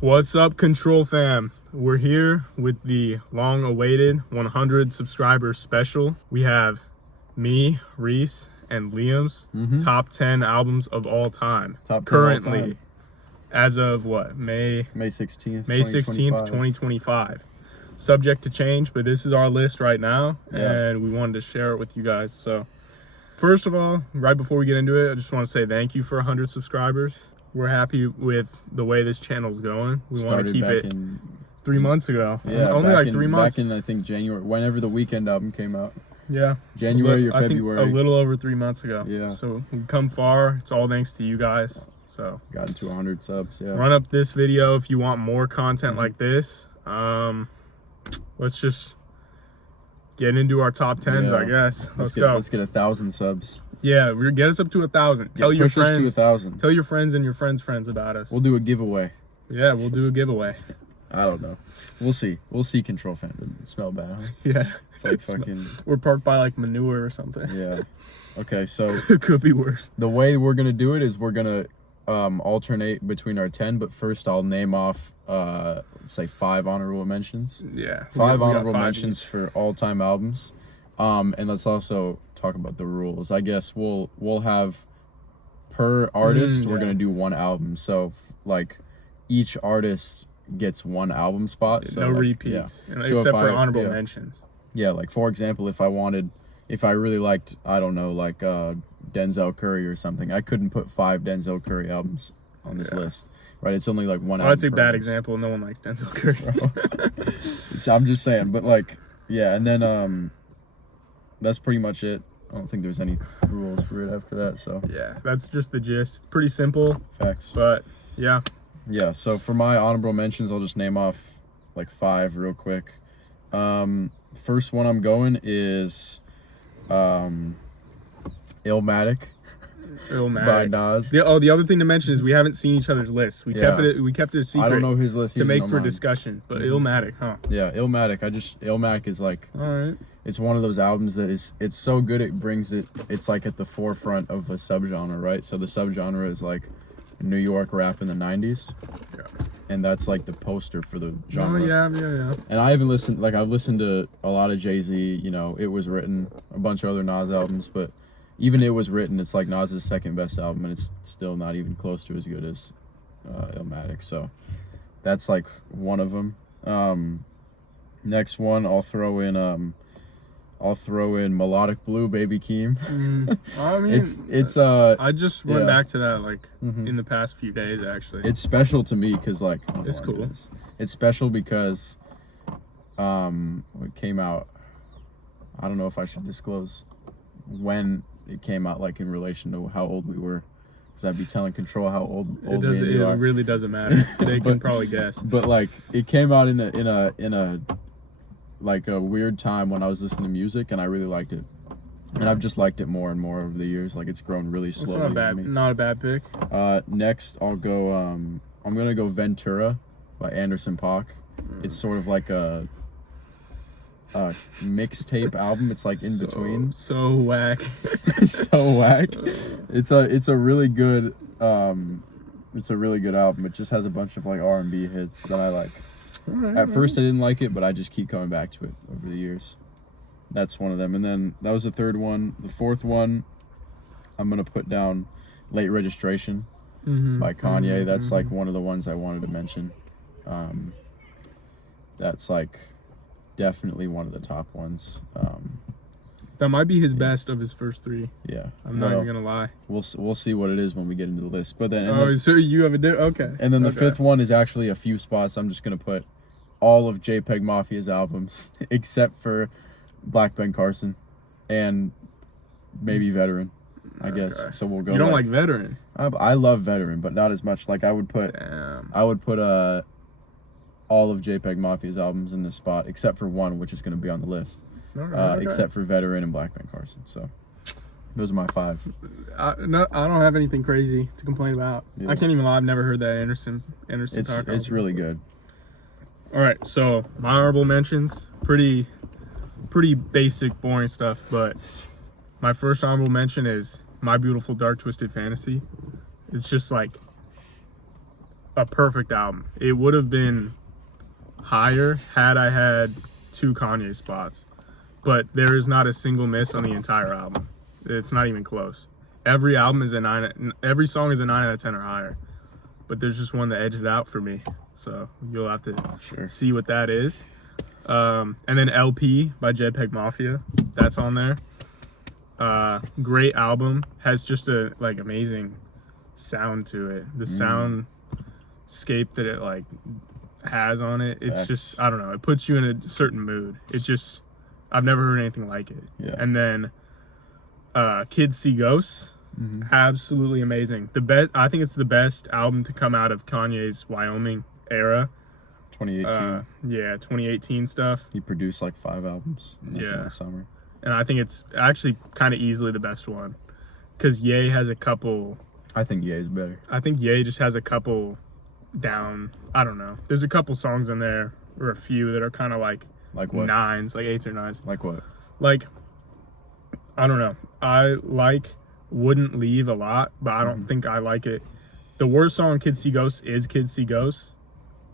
What's up, Control Fam? We're here with the long-awaited 100 subscriber special. We have me, Reece, and Liam's top 10 albums of all time. Top 10 currently, all time. As of what? May 16th, May 16th, 2025. Subject to change, but this is our list right now, and we wanted to share it with you guys. So, first of all, right before we get into it, I just want to say thank you for 100 subscribers. We're happy with the way this channel's going. We want to keep it 3 months ago. Yeah, only like 3 months. Back in, I think, January, whenever the Weekend album came out. Yeah. January or February. I think a little over 3 months ago. Yeah. So we've come far. It's all thanks to you guys. So got into 100 subs, yeah. Run up this video if you want more content like this. Let's just get into our top 10s, I guess. Let's go. Let's get 1,000 subs. Yeah, get us up to 1,000. Tell your friends. To 1,000. Tell your friends and your friends' friends about us. We'll do a giveaway. Yeah, we'll do a giveaway. I don't know. We'll see. We'll see. Control Fan. Doesn't smell bad, huh? Yeah. It's like fucking. We're parked by like manure or something. Yeah. Okay, so it could be worse. The way we're gonna do it is we're gonna alternate between our 10, but first I'll name off say 5 honorable mentions. Yeah. 5 honorable mentions for all-time albums. And let's also talk about the rules. I guess we'll have per artist we're gonna do 1 album. So like each artist gets 1 album spot. So no repeats. Except for honorable mentions. Yeah, like for example, if I really liked, I don't know, like Denzel Curry or something, I couldn't put 5 Denzel Curry albums on this list. Right? It's only like 1 album. That's a bad example. No one likes Denzel Curry. So I'm just saying, but like, yeah, and then that's pretty much it. I don't think there's any rules for it after that, so. Yeah, that's just the gist. It's pretty simple. Facts. But, yeah. Yeah, so for my honorable mentions, I'll just name off like 5 real quick. First one I'm going is Illmatic by Nas. The other thing to mention is we haven't seen each other's lists. We kept it a secret. I don't know his list to make for discussion, but Illmatic, huh? Yeah, Illmatic. Illmatic is like, all right. It's one of those albums that it's so good it's like at the forefront of a subgenre, right? So the subgenre is like New York rap in the 90s. Yeah. And that's like the poster for the genre. Oh, yeah. And I've listened to a lot of Jay-Z, you know, It Was Written, a bunch of other Nas albums, but even It Was Written, it's like Nas's second best album, and it's still not even close to as good as Illmatic. So that's like one of them. Next one, I'll throw in Melodic Blue, Baby Keem. I mean, it's I just went back to that like in the past few days actually. It's special to me because like it's cool. It's special because it came out. I don't know if I should disclose when it came out, like in relation to how old we were, because I'd be telling Control how old it really doesn't matter. They can probably guess. But like it came out in a like a weird time when I was listening to music, and I really liked it, and I've just liked it more and more over the years. Like it's grown really slowly. It's not a bad pick. Next I'll go I'm gonna go Ventura by Anderson .Paak. It's sort of like a mixtape album. It's like in between. So whack. So whack. It's a really good album. It just has a bunch of like R&B hits that I like. At first I didn't like it, but I just keep coming back to it over the years. That's one of them. And then that was the 3rd one. The 4th one, I'm gonna put down Late Registration by Kanye. That's like one of the ones I wanted to mention. That's like definitely one of the top ones. That might be his best of his first 3. Yeah, I'm not even gonna lie. We'll see what it is when we get into the list. But then so you have okay. And then the 5th one is actually a few spots. I'm just gonna put all of JPEG Mafia's albums except for Black Ben Carson and maybe Veteran, I guess. So we'll go. You don't like Veteran? I love Veteran, but not as much. Like I would put all of JPEG Mafia's albums in this spot except for one, which is going to be on the list. Except for Veteran and Black Ben Carson. So those are my 5. I don't have anything crazy to complain about. Yeah. I can't even lie. I've never heard that Anderson talk. It's really good. All right, so my honorable mentions, pretty basic, boring stuff, but my first honorable mention is My Beautiful Dark Twisted Fantasy. It's just like a perfect album. It would have been higher had I had 2 Kanye spots. But there is not a single miss on the entire album. It's not even close. Every album is a 9. Every song is a 9 out of 10 or higher. But there's just one that edged it out for me. So you'll have to see what that is. And then LP by JPEG Mafia. That's on there. Great album. Has just a like amazing sound to it. The soundscape that it like has on it. It's just, I don't know. It puts you in a certain mood. It's just, I've never heard anything like it. Yeah. And then Kids See Ghosts. Absolutely amazing. The best. I think it's the best album to come out of Kanye's Wyoming era. 2018. Yeah, 2018 stuff. He produced like 5 albums in the summer. And I think it's actually kind of easily the best one. Because Ye has a couple. I think Ye's better. I think Ye just has a couple down. I don't know. There's a couple songs in there, or a few that are kind of like what? 9s, like 8s or 9s. Like what? Like, I don't know. I like Wouldn't Leave a lot, but I don't think I like it. The worst song on Kids See Ghosts is Kids See Ghosts,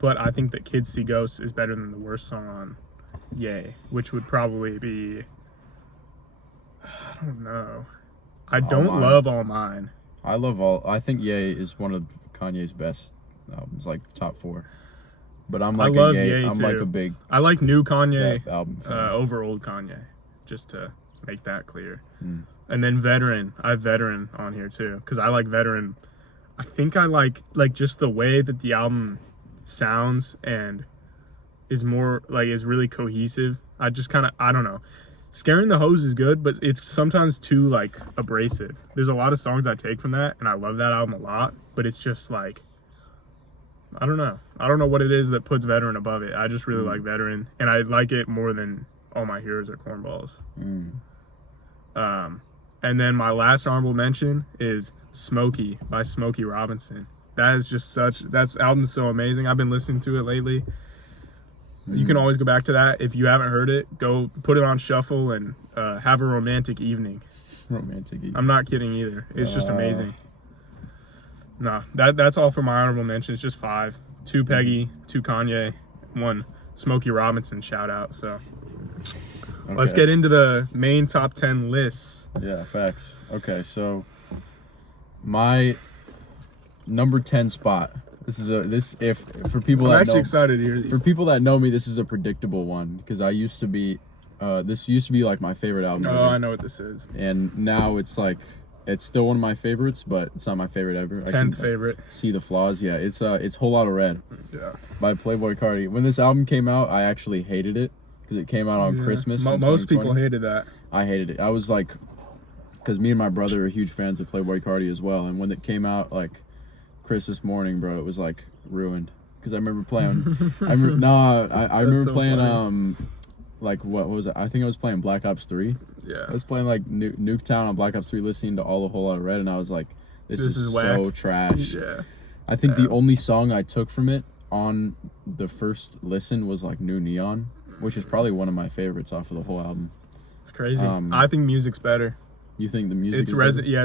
but I think that Kids See Ghosts is better than the worst song on Ye, which would probably be, I don't know. I don't love All Mine. I think Ye is one of Kanye's best albums, like top 4. But I'm like a big I like new Kanye album over old Kanye, just to make that clear. And then Veteran. I have Veteran on here too, because I like Veteran. I think I like just the way that the album sounds and is more like is really cohesive. I just kind of, I don't know. Scaring the Hose is good, but it's sometimes too like abrasive. There's a lot of songs I take from that, and I love that album a lot, but it's just like, I don't know. I don't know what it is that puts Veteran above it. I just really like Veteran, and I like it more than All My Heroes Are Cornballs. And then my last honorable mention is Smokey by Smokey Robinson. That is just that album's so amazing. I've been listening to it lately. You can always go back to that. If you haven't heard it, go put it on shuffle and have a romantic evening. I'm not kidding either. It's just amazing. No, that's all for my honorable mention. It's just 5. 2 Peggy, 2 Kanye, 1 Smokey Robinson shout out. So let's get into the main top 10 lists. Yeah, facts. Okay, so my number 10 spot. For people that know, excited to hear these. For people that know me, this is a predictable one because I used to be. This used to be like my favorite album. Oh, I know what this is. And now it's like, it's still one of my favorites, but it's not my favorite ever. 10th favorite. See the flaws. Yeah, it's Whole Lotta Red. Yeah. By Playboi Carti. When this album came out, I actually hated it because it came out on Christmas. Most people hated that. I hated it. I was like, because me and my brother are huge fans of Playboi Carti as well, and when it came out like Christmas morning, bro, it was like ruined. Because I remember playing. I remember playing. Funny. Like what was it? I think I was playing Black Ops 3. Yeah. I was playing like Nuketown on Black Ops 3, listening to all the Whole Lotta Red, and I was like, this is so trash. Yeah. I think the only song I took from it on the first listen was like New Neon, which is probably one of my favorites off of the whole album. It's crazy. I think music's better. You think the music it's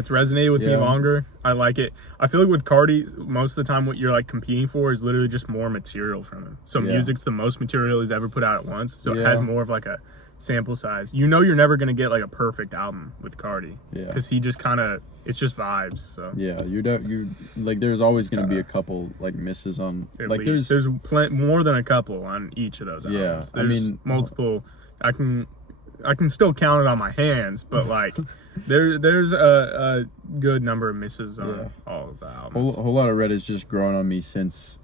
resonated with me longer. I like it. I feel like with Carti, most of the time what you're like competing for is literally just more material from him. So music's the most material he's ever put out at once. So it has more of like a sample size. You know you're never going to get like a perfect album with Carti. Yeah. Because he just kind of, it's just vibes. So yeah, you like there's always going to be a couple like misses on. Like least. There's more than a couple on each of those albums. Yeah. There's I mean multiple. I can still count it on my hands, but like there's a good number of misses on all of the albums. Whole Lotta Red has just grown on me since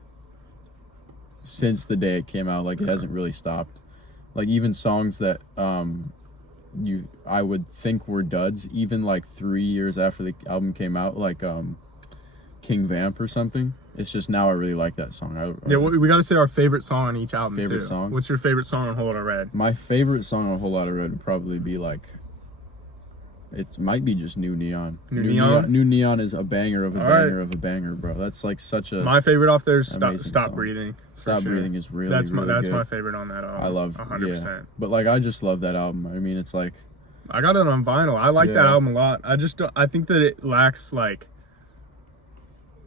the day it came out. Like it hasn't really stopped. Like even songs that I would think were duds, even like 3 years after the album came out, like King Vamp or something. It's just now I really like that song. We got to say our favorite song on each album. Favorite song. What's your favorite song on Whole Lotta Red? My favorite song on Whole Lotta Red would probably be like, it might be just New Neon. New Neon is a banger of a banger of a banger, bro. That's like such a. My favorite off there is Stop Breathing. Stop Breathing is really that's good. My favorite on that album. I love 100%. Yeah. But like I just love that album. I mean, it's like. I got it on vinyl. I like that album a lot. I think that it lacks like.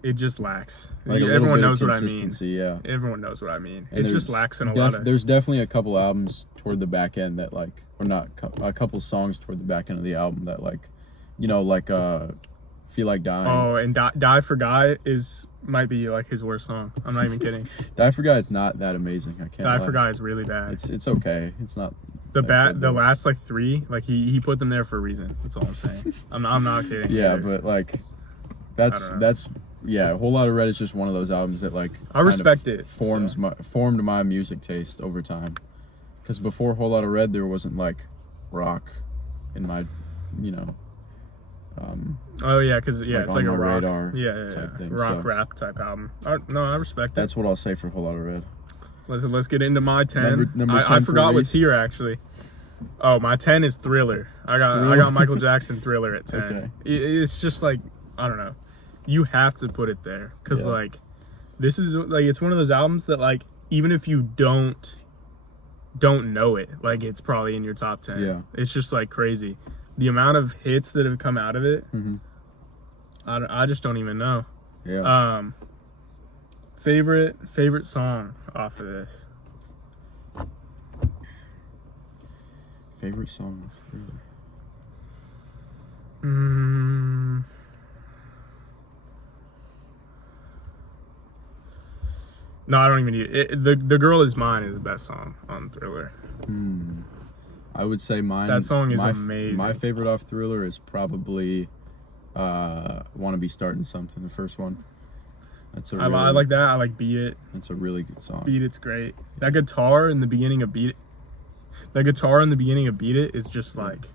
it just lacks. Like Everyone knows what I mean. consistency, yeah. Everyone knows what I mean. And it just lacks in a lot of. There's definitely a couple albums toward the back end that like, or not a couple songs toward the back end of the album that like, you know, like Feel Like Dying. Oh, and Die for Guy might be like his worst song. I'm not even kidding. Die for Guy is not that amazing. I can't. Die lie. for Guy is really bad. It's okay. It's not. The last like 3, like he put them there for a reason. That's all I'm saying. I'm not kidding. Yeah, either. but like, that's yeah. A Whole Lot of Red is just one of those albums that like I respect it. Formed my music taste over time. Because before Whole Lot of Red, there wasn't like rock in my, you know. Oh yeah, because it's like a rock, radar type thing, rock so. rap type album. No, I respect it. That's what I'll say for Whole Lot of Red. Let's get into my 10. Number 10 I forgot for what's Reece. here actually. Oh, my 10 is Thriller. I got Michael Jackson Thriller at 10. Okay. It's just like, I don't know. You have to put it there because like this is like it's one of those albums that like even if you don't know it, like it's probably in your top 10. Yeah. It's just like crazy. The amount of hits that have come out of it. Mm-hmm. I just don't even know. Yeah. Favorite song off of this. Favorite song of Thriller. No, I don't even need it. The Girl Is Mine is the best song on Thriller. I would say mine. That song is amazing. My favorite off Thriller is probably "Wanna Be Starting Something," the first one. I like that. I like Beat It. It's a really good song. Beat It's great. That guitar in the beginning of Beat It is just like,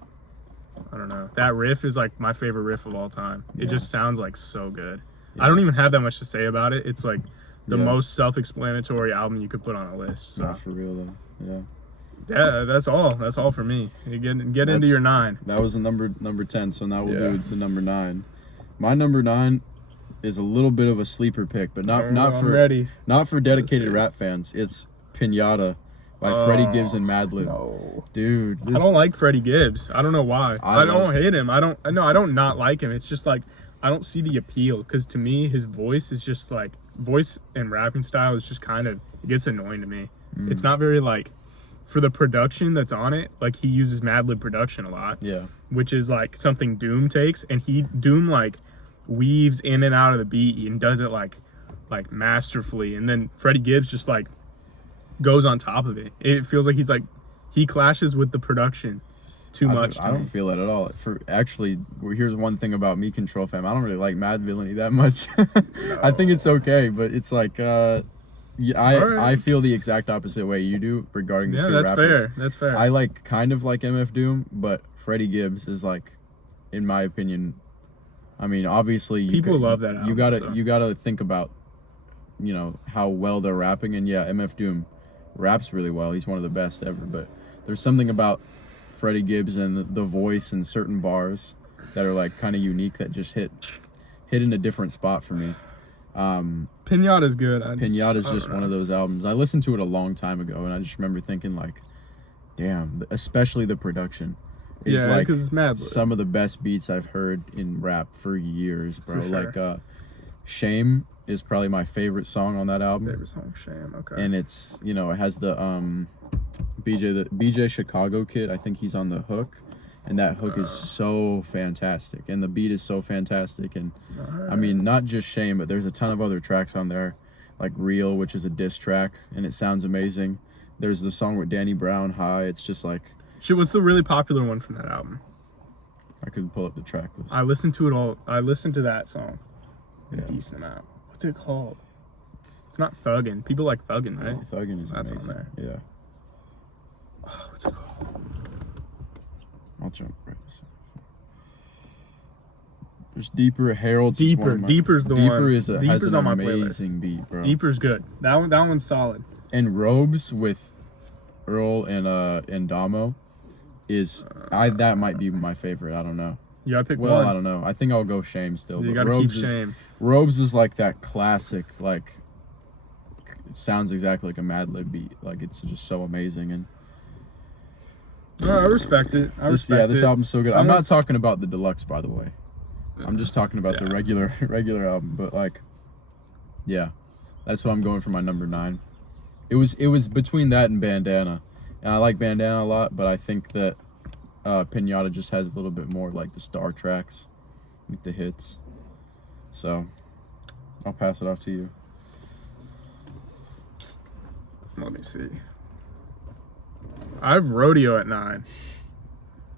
I don't know. That riff is like my favorite riff of all time. It just sounds like so good. Yeah. I don't even have that much to say about it. It's like the most self-explanatory album you could put on a list. So. Not for real though. Yeah. Yeah, that's all. That's all for me. You get into your 9. That was the number 10. So now we'll do the number 9. My number 9 is a little bit of a sleeper pick, but not for dedicated rap fans. It's Pinata by Freddie Gibbs and Madlib. No. Dude, I don't like Freddie Gibbs. I don't know why. I don't hate him. I don't not like him. It's just like I don't see the appeal because to me his voice is just like voice and rapping style is just kind of it gets annoying to me. It's not very like for the production that's on it. Like he uses Madlib production a lot. Yeah. Which is like something Doom takes, and Doom like weaves in and out of the beat and does it like masterfully, and then Freddie Gibbs just like goes on top of it. It feels like he clashes with the production too much. I don't feel it at all. Here's one thing about me, Control Fam. I don't really like Mad Villainy that much. I think it's okay, but it's like I feel the exact opposite way you do regarding the two rappers. That's fair. I kind of like MF Doom, but Freddie Gibbs is like, in my opinion, I mean, obviously people love that album, you gotta think about, you know, how well they're rapping, and yeah, MF Doom raps really well. He's one of the best ever, but there's something about Freddie Gibbs and the voice and certain bars that are like kind of unique that just hit in a different spot for me. Pinata's good. Pinata's just one of those albums. I listened to it a long time ago, and I just remember thinking like, damn, especially the production. It's like because it's Madlib. Some of the best beats I've heard in rap for years, bro. For sure. Like Shame is probably my favorite song on that album. Favorite song, Shame. Okay. And it's, you know, it has the BJ Chicago kid. I think he's on the hook, and that hook is so fantastic, and the beat is so fantastic. And I mean, not just Shame, but there's a ton of other tracks on there, like Real, which is a diss track, and it sounds amazing. There's the song with Danny Brown, High. It's just like, shit, what's the really popular one from that album? I could pull up the track list. I listened to it all. I listened to that song a Yeah. decent amount. What's it called? It's not Thuggin'. People like Thuggin', right? Thuggin' is That's amazing. on there. Yeah. Oh, what's it called? I'll jump right this. There's Deeper. Harold's Deeper's the Deeper one. has Deeper's an on my amazing beat, bro. Deeper's good. That one's solid. And Robes with Earl and Damo is that might be my favorite. I don't know. You gotta pick Well, one. I don't know. I think I'll go Shame still. You but gotta keep Shame. Robes is like that classic, like it sounds exactly like a Madlib beat. Like it's just so amazing. And No, I respect it. this album's so good. I'm not talking about the deluxe, by the way. I'm just talking about the regular album. But like Yeah, that's what I'm going for my number 9. It was between that and Bandana, and I like Bandana a lot, but I think that Pinata just has a little bit more like the star tracks, like the hits. So I'll pass it off to you. Let me see. I have Rodeo at 9.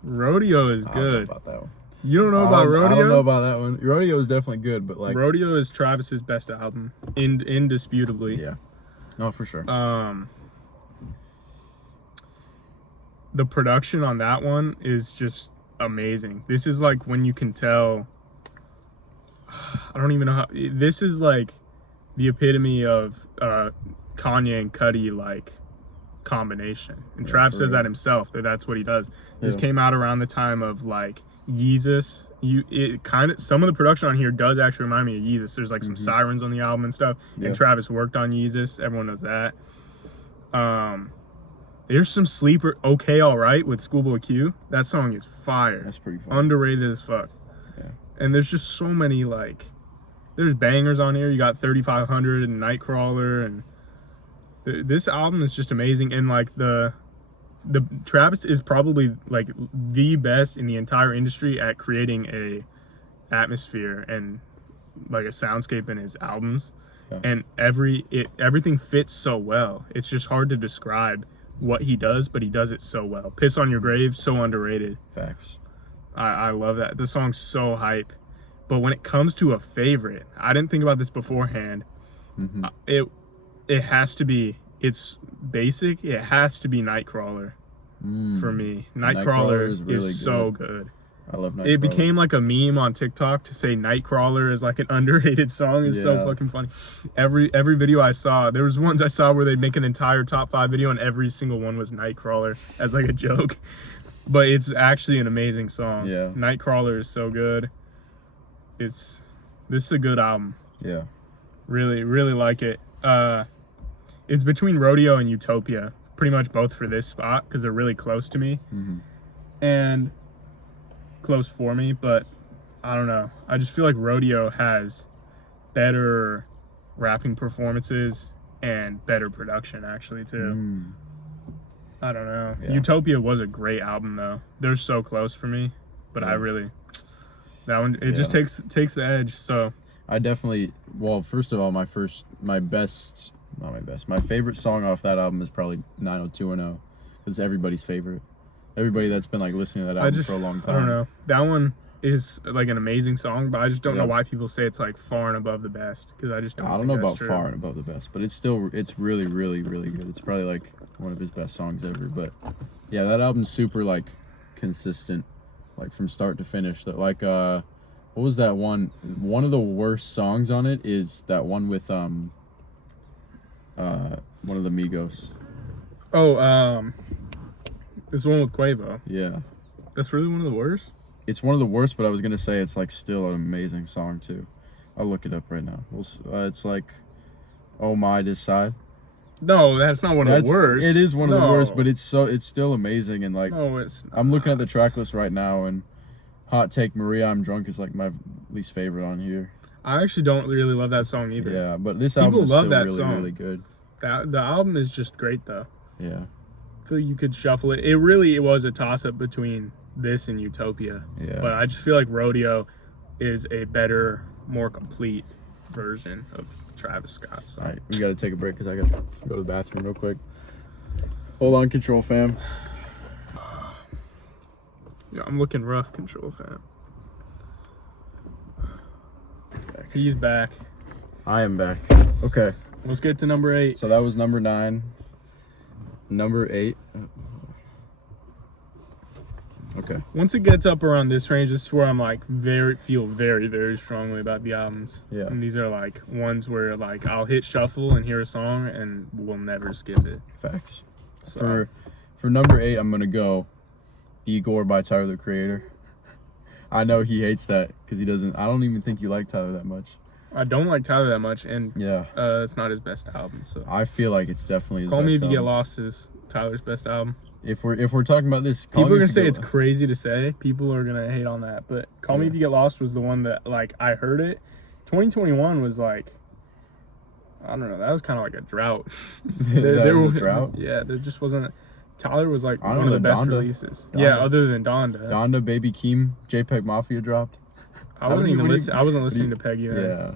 Rodeo is I don't know good. about that one. You don't know about Rodeo? I don't know about that one. Rodeo is definitely good, but like Rodeo is Travis's best album, indisputably. yeah, no, for sure. The production on that one is just amazing. This is like when you can tell. I don't even know how. This is like the epitome of Kanye and Cudi like combination. And Trav says that himself, that's what he does. This came out around the time of like Yeezus. Some of the production on here does actually remind me of Yeezus. There's like some sirens on the album and stuff. And Travis worked on Yeezus. Everyone knows that. There's some sleeper okay alright with Schoolboy Q. That song is fire. That's pretty fun. Underrated as fuck. Yeah. And there's just so many like there's bangers on here. You got 3500 and Nightcrawler, and this album is just amazing. And like the Travis is probably like the best in the entire industry at creating a atmosphere and like a soundscape in his albums. Yeah. And everything fits so well. It's just hard to describe what he does, but he does it so well. Piss on Your Grave, so underrated. Facts. I love that. The song's so hype. But when it comes to a favorite, I didn't think about this beforehand. It has to be, it's basic, it has to be Nightcrawler for me. Nightcrawler is really so good. I love Nightcrawler. It became like a meme on TikTok to say Nightcrawler is like an underrated song. It's so fucking funny. Every video I saw, there was ones I saw where they'd make an entire top 5 video and every single one was Nightcrawler as like a joke. But it's actually an amazing song. Yeah. Nightcrawler is so good. This is a good album. Yeah. Really, really like it. It's between Rodeo and Utopia. Pretty much both for this spot because they're really close to me. And close for me, but I don't know. I just feel like Rodeo has better rapping performances and better production actually too. I don't know. Yeah. Utopia was a great album though. They're so close for me, but I really that one just takes the edge. So I definitely first of all my favorite song off that album is probably 90210. It's everybody's favorite. Everybody that's been like listening to that album for a long time. I don't know. That one is like an amazing song, but I just don't know why people say it's like far and above the best because I just don't. I don't know about far and above the best, but it's really, really, really good. It's probably like one of his best songs ever. But yeah, that album's super like consistent, like from start to finish. That like what was that one? One of the worst songs on it is that one with one of the Migos. This is the one with Quavo. Yeah. That's really one of the worst? It's one of the worst, but I was going to say it's like still an amazing song too. I'll look it up right now. It's like, Oh My Decide. No, that's not one of the worst. It is one of the worst, but it's still amazing. And like, no, it's not. I'm looking at the track list right now, and Hot Take Maria I'm Drunk is like my least favorite on here. I actually don't really love that song either. Yeah, but this album is still really good. The album is just great though. Yeah. I feel like you could shuffle it. It really was a toss-up between this and Utopia. Yeah. But I just feel like Rodeo is a better, more complete version of Travis Scott. So. All right, we got to take a break because I got to go to the bathroom real quick. Hold on, Control Fam. Yeah, I'm looking rough, Control Fam. He's back. I am back. Okay. Let's get to number 8. So that was number 9. Number 8. Okay. Once it gets up around this range, this is where I'm like feel very, very strongly about the albums. Yeah. And these are like ones where like I'll hit shuffle and hear a song and we'll never skip it. Facts. So. For number 8, I'm gonna go Igor by Tyler the Creator. I know he hates that because he doesn't. I don't even think you like Tyler that much. I don't like Tyler that much, and yeah, it's not his best album. So I feel like it's definitely his Call best Me If You album. Get Lost is Tyler's best album. If we're talking about this, people are gonna say it's crazy to say. People are gonna hate on that, but Call Me If You Get Lost was the one that like I heard it. 2021 was like I don't know. That was kind of like a drought. That was a drought? Yeah, there just wasn't. Tyler was like I don't one of know, the best Donda. releases. Donda. Yeah, other than Donda. Donda, Baby Keem, JPEG Mafia dropped. I wasn't even listening. I wasn't listening to Peggy then. Yeah,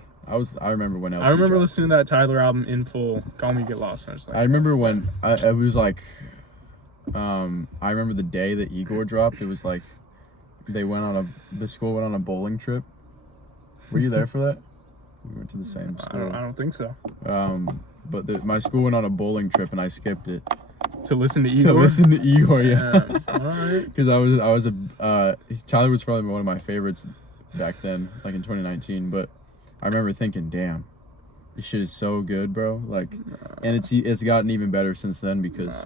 I remember when LP I remember dropped. listening to that Tyler album in full. Call Me Get Lost. And I was like, I remember when it was like, I remember the day that Igor dropped. It was like, the school went on a bowling trip. Were you there for that? We went to the same school. I don't think so. But my school went on a bowling trip and I skipped it. To listen to Igor. To listen to Igor, yeah. All right. Because Tyler was probably one of my favorites back then, like in 2019. But I remember thinking, damn, this shit is so good, bro. Like, and it's gotten even better since then because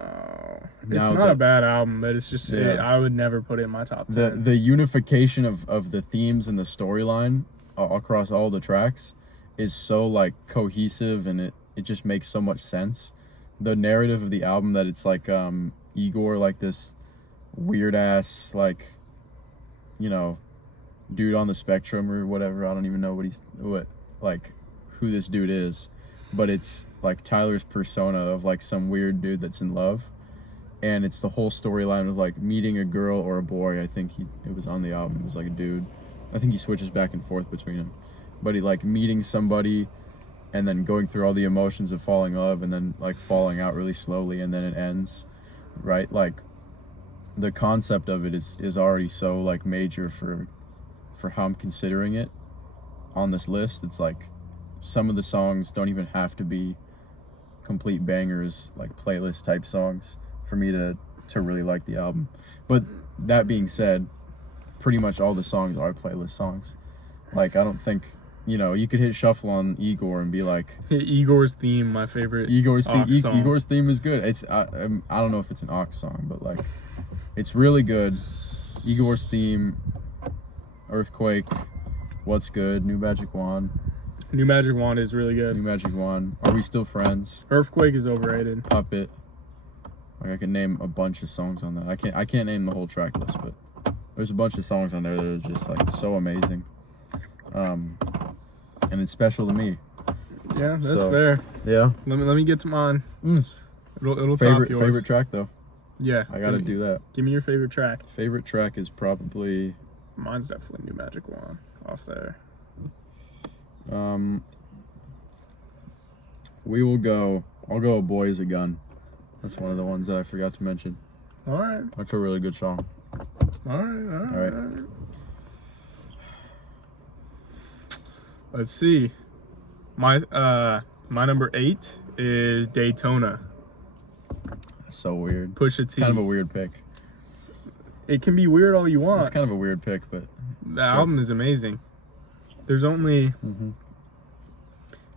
it's not a bad album, but it's just I would never put it in my top 10. The unification of the themes and the storyline across all the tracks is so like cohesive, and it just makes so much sense. The narrative of the album, that it's like Igor, like this weird ass, like, you know, dude on the spectrum or whatever. I don't even know who this dude is, but it's like Tyler's persona of like some weird dude that's in love, and it's the whole storyline of like meeting a girl or a boy. I think it was on the album. It was like a dude. I think he switches back and forth between them, but he like meeting somebody and then going through all the emotions of falling in love and then like falling out really slowly, and then it ends, right? Like the concept of it is already so like major for how I'm considering it on this list. It's like some of the songs don't even have to be complete bangers, like playlist type songs, for me to really like the album. But that being said, pretty much all the songs are playlist songs. Like, I don't think, you know, you could hit shuffle on Igor and be like, Igor's theme, my favorite. Igor's theme is good. It's I don't know if it's an aux song, but like, it's really good. Igor's theme, Earthquake, What's Good, New Magic Wand. New Magic Wand is really good. New Magic Wand. Are We Still Friends? Earthquake is overrated. Puppet. Like, I can name a bunch of songs on that. I can't name the whole track list, but there's a bunch of songs on there that are just like so amazing. And it's special to me. Yeah, that's fair. Yeah. Let me get to mine. It'll favorite top yours. favorite track though. Yeah. I gotta do that. Give me your favorite track. Favorite track is probably. Mine's definitely New Magic Wand off there. I'll go A Boy Is a Gun. That's one of the ones that I forgot to mention. All right. That's a really good song. All right. Let's see. My number 8 is Daytona. So weird. Pusha T. Kind of a weird pick. It can be weird all you want. It's kind of a weird pick, but the album is amazing. There's only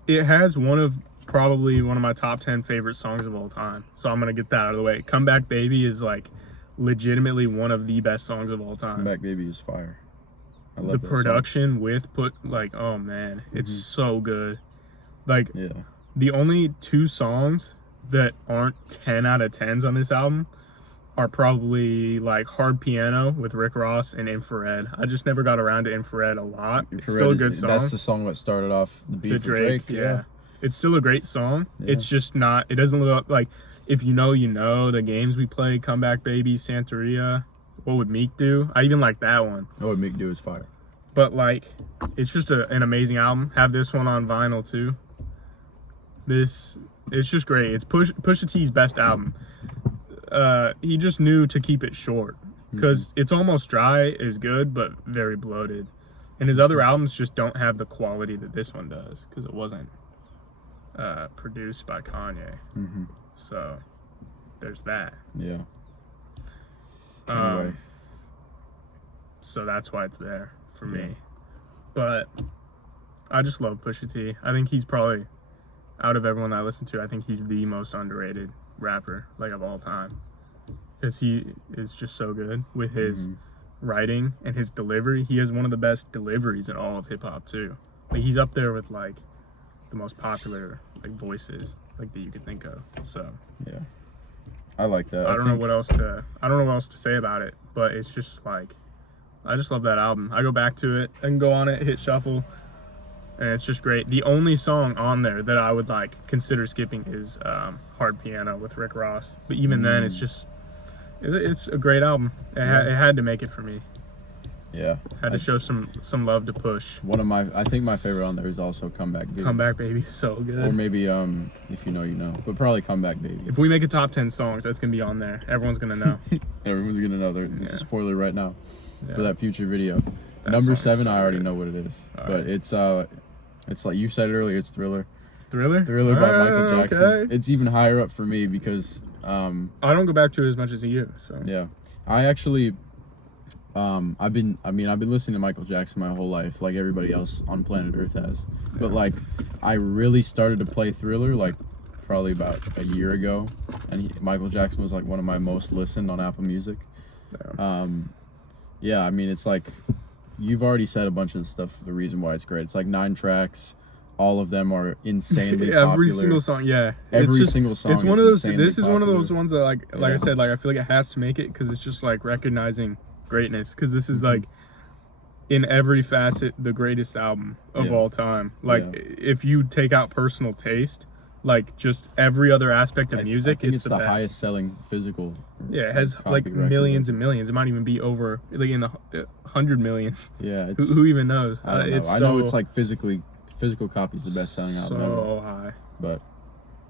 it has probably one of my top 10 favorite songs of all time. So I'm gonna get that out of the way. Comeback Baby is like legitimately one of the best songs of all time. Comeback Baby is fire. I love the that production song. Oh man, it's so good. Like, yeah. The only 2 songs that aren't 10 out of 10s on this album are probably like Hard Piano with Rick Ross and Infrared. I just never got around to Infrared a lot. It's still a good song. That's the song that started off the beef with Drake. Yeah. It's still a great song. Yeah. It's just not, it doesn't look like, if you know, the games we played, Comeback Baby, Santeria, What Would Meek Do? I even like that one. What Would Meek Do is fire. But like, it's just an amazing album. Have this one on vinyl too. It's just great. It's Pusha T's best album. He just knew to keep it short because It's Almost Dry is good but very bloated, and his other albums just don't have the quality that this one does because it wasn't produced by Kanye. So there's that. Yeah. Anyway, so that's why it's there for me. But I just love Pusha T. I think he's probably, out of everyone that I listen to, I think he's the most underrated rapper like of all time, because he is just so good with his writing and his delivery. He has one of the best deliveries in all of hip-hop too. Like, he's up there with like the most popular like voices like that you could think of. So yeah, I like that. I don't know what else to say about it, but it's just like, I just love that album. I go back to it. I can go on it, hit shuffle, and it's just great. The only song on there that I would like consider skipping is Hard Piano with Rick Ross. But even then, it's a great album. It had to make it for me. Yeah. Had to show some love to Push. I think my favorite on there is also Comeback Baby. Comeback Baby, so good. Or maybe If You Know, You Know, but probably Comeback Baby. If we make a top 10 songs, that's gonna be on there. Everyone's gonna know. Everyone's gonna know. It's a spoiler right now for that future video. That Number song's 7, so I already good. know what it is, All but right. it's like you said earlier. It's Thriller. Thriller. Thriller by Michael Jackson. Okay. It's even higher up for me because I don't go back to it as much as you. So yeah, I actually I've been listening to Michael Jackson my whole life, like everybody else on planet Earth has. But like, I really started to play Thriller like probably about a year ago, and Michael Jackson was like one of my most listened on Apple Music. Yeah, I mean, it's like you've already said a bunch of the stuff. The reason why it's great. It's like 9 tracks. All of them are insanely popular. Every single song, yeah. Every single song. It's one of those. Insanely This is one of those popular. ones that, like I said, like I feel like it has to make it because it's just like recognizing greatness. Because this is like, in every facet, the greatest album of all time. Like, if you take out personal taste, like just every other aspect of music, I think it's the the best. highest selling physical. Yeah, it has copy like record. millions and millions. It might even be over like in the 100 million. Yeah, it's, Who even knows? I don't know. It's I know it's like physical copies the best selling album ever. so high. But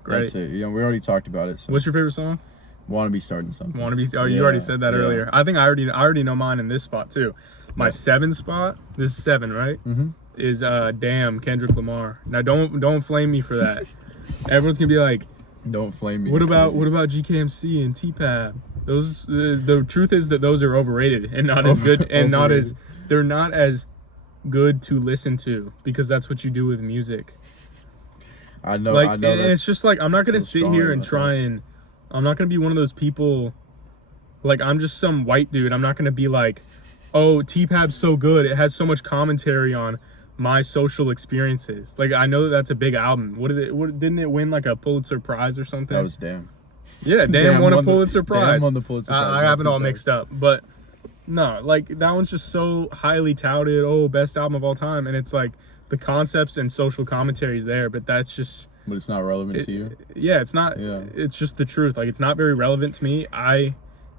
Great. that's it. You know, we already talked about it. So What's your favorite song? Want to Be Starting Something. Want to Be? Oh, you Yeah, already said that yeah. earlier. I think I already know mine in this spot too. My 7 spot. This is 7, right? Mm-hmm. Is Damn, Kendrick Lamar. Now don't flame me for that. Everyone's gonna be like, Don't flame me. what it's about crazy. GKMC and T-Pab? Those the truth is that those are overrated and not as good and they're not as good to listen to because that's what you do with music. I know. Like, I know. and it's just like I'm not gonna feel sit strongly here and about try and I'm not gonna be one of those people. Like, I'm just some white dude. I'm not gonna be like, oh, T-Pab's so good. It has so much commentary on my social experiences. Like, I know that that's a big album. Didn't it win like a Pulitzer Prize or something? That was Damn. Yeah, Damn won a Pulitzer Prize. Damn won the Pulitzer Prize. I have it all mixed up, but no, like that one's just so highly touted. Oh, best album of all time, and it's like the concepts and social commentaries there, but that's just. But it's not relevant to you. Yeah, it's not. Yeah. It's just the truth. Like, it's not very relevant to me. I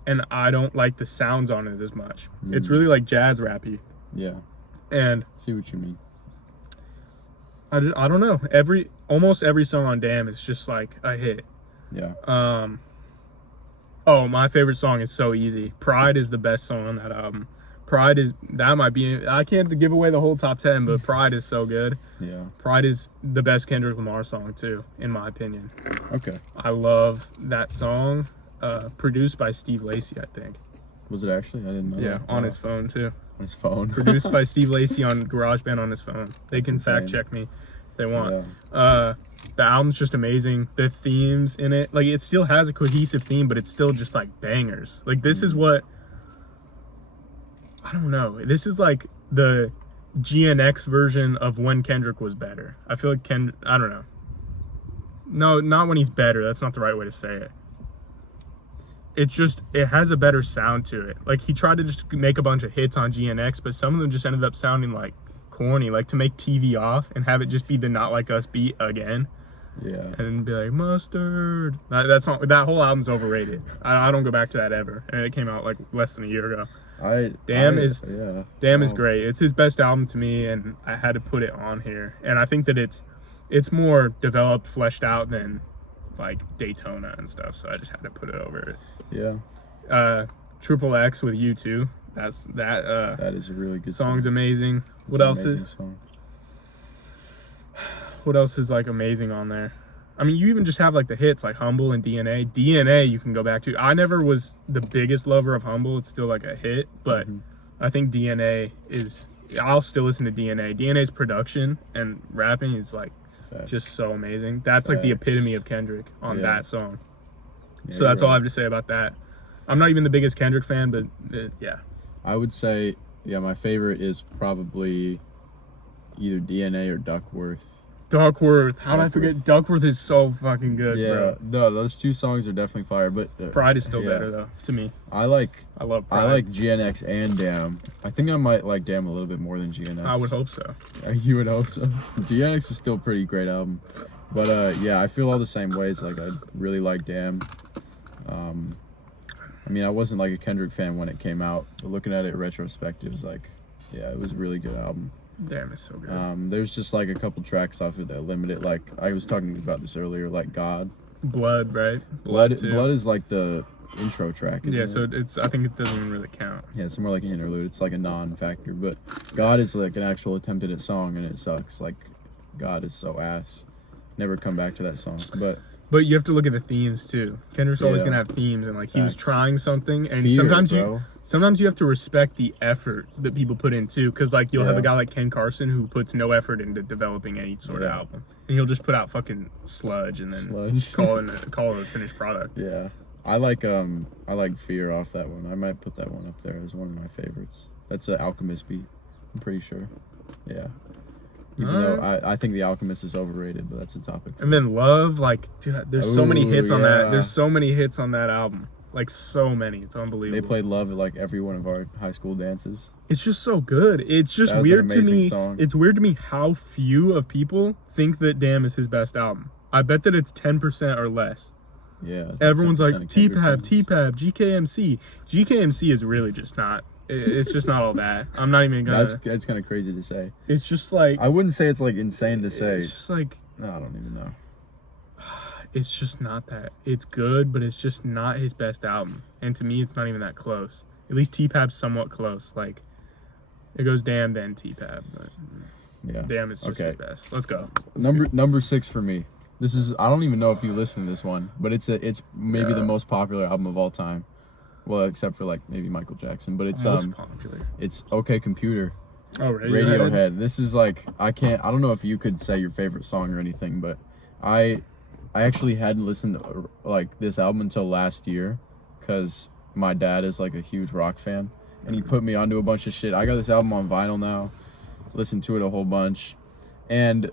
don't like the sounds on it as much. It's really like jazz rappy, Yeah. and I see what you mean. I don't know. Almost every song on Damn is just like a hit. Yeah. Oh, my favorite song is so easy. Pride is the best song on that album. I can't give away the whole top 10, but Pride is so good. Yeah. Pride is the best Kendrick Lamar song too, in my opinion. Okay. I love that song. Produced by Steve Lacy, I think. Was it actually? I didn't know. Yeah, that. on Wow. his phone too. On his phone. Produced by Steve Lacy on GarageBand on his phone. They can insane. fact check me if they want. Yeah. The album's just amazing. The themes in it, like, it still has a cohesive theme, but it's still just like bangers. Like, this is what, I don't know. This is like the GNX version of when Kendrick was better. I feel like I don't know. No, not when he's better. That's not the right way to say it. It has a better sound to it. Like, he tried to just make a bunch of hits on GNX, but some of them just ended up sounding like corny. Like, to make TV Off and have it just be the Not Like Us beat again. Yeah. And then be like, Mustard. That whole album's overrated. I don't go back to that ever. And it came out like less than a year ago. Damn is great. It's his best album to me, and I had to put it on here. And I think that it's more developed, fleshed out than like Daytona and stuff. So I just had to put it over it. Yeah. Triple X with U2. That is a really good song's song. amazing. It's What an else amazing is? Song. What else is like amazing on there? I mean, you even just have like the hits like Humble and DNA. DNA you can go back to. I never was the biggest lover of Humble. It's still like a hit, but I think DNA is. I'll still listen to DNA. DNA's production and rapping is like just so amazing. That's like the epitome of Kendrick on that song. Yeah, so that's all I have to say about that. I'm not even the biggest Kendrick fan, but yeah. I would say, my favorite is probably either DNA or Duckworth. Duckworth. How did I forget? Duckworth is so fucking good, Yeah, bro. no, those two songs are definitely fire. But Pride is still yeah. better though, to me. I love Pride. I like GNX and Damn. I think I might like Damn a little bit more than GNX. I would hope so. You would hope so. GNX is still a pretty great album. But yeah, I feel all the same ways. Like I really like Damn. I mean, I wasn't like a Kendrick fan when it came out, but looking at it in retrospective, it's like, yeah, it was a really good album. Damn, it's so good. There's just like a couple tracks off of that limited. Like I was talking about this earlier, like God. Blood, right? Blood is like the intro track. Isn't it? So it's. I think it doesn't even really count. Yeah, it's more like an interlude. It's like a non-factor. But God is like an actual attempt at a song, and it sucks. Like God is so ass. Never come back to that song. But you have to look at the themes too. Kendrick's always gonna have themes, and like he was trying something, and sometimes you have to respect the effort that people put in too, because like you'll have a guy like Ken Carson who puts no effort into developing any sort of album, and he'll just put out fucking sludge and then call it a finished product. Yeah, I like Fear off that one. I might put that one up there as one of my favorites. That's an Alchemist beat, I'm pretty sure. Yeah. Even though I think The Alchemist is overrated, but that's a topic. And then Love, like, dude, there's so many hits on that. There's so many hits on that album. Like, so many. It's unbelievable. They played Love at, like, every one of our high school dances. It's just so good. It's just weird to me. It's weird to me how few of people think that Damn is his best album. I bet that it's 10% or less. Yeah. Everyone's like, T-Pab, GKMC. GKMC is really just not. It's just not all that. I'm not even gonna. That's kind of crazy to say. It's just like. I wouldn't say it's like insane to say. It's just like. No, I don't even know. It's just not that. It's good, but it's just not his best album. And to me, it's not even that close. At least T-Pab's somewhat close. Like, it goes Damn, then T-Pab. But yeah. Damn is just his best. Let's go. Number 6 for me. This is. I don't even know if you listen to this one, but it's maybe the most popular album of all time. Well, except for like maybe Michael Jackson, but it's popular. It's OK Computer. Oh, Radiohead. This is like I don't know if you could say your favorite song or anything, but I actually hadn't listened to like this album until last year, because my dad is like a huge rock fan, and he put me onto a bunch of shit. I got this album on vinyl now, listened to it a whole bunch, and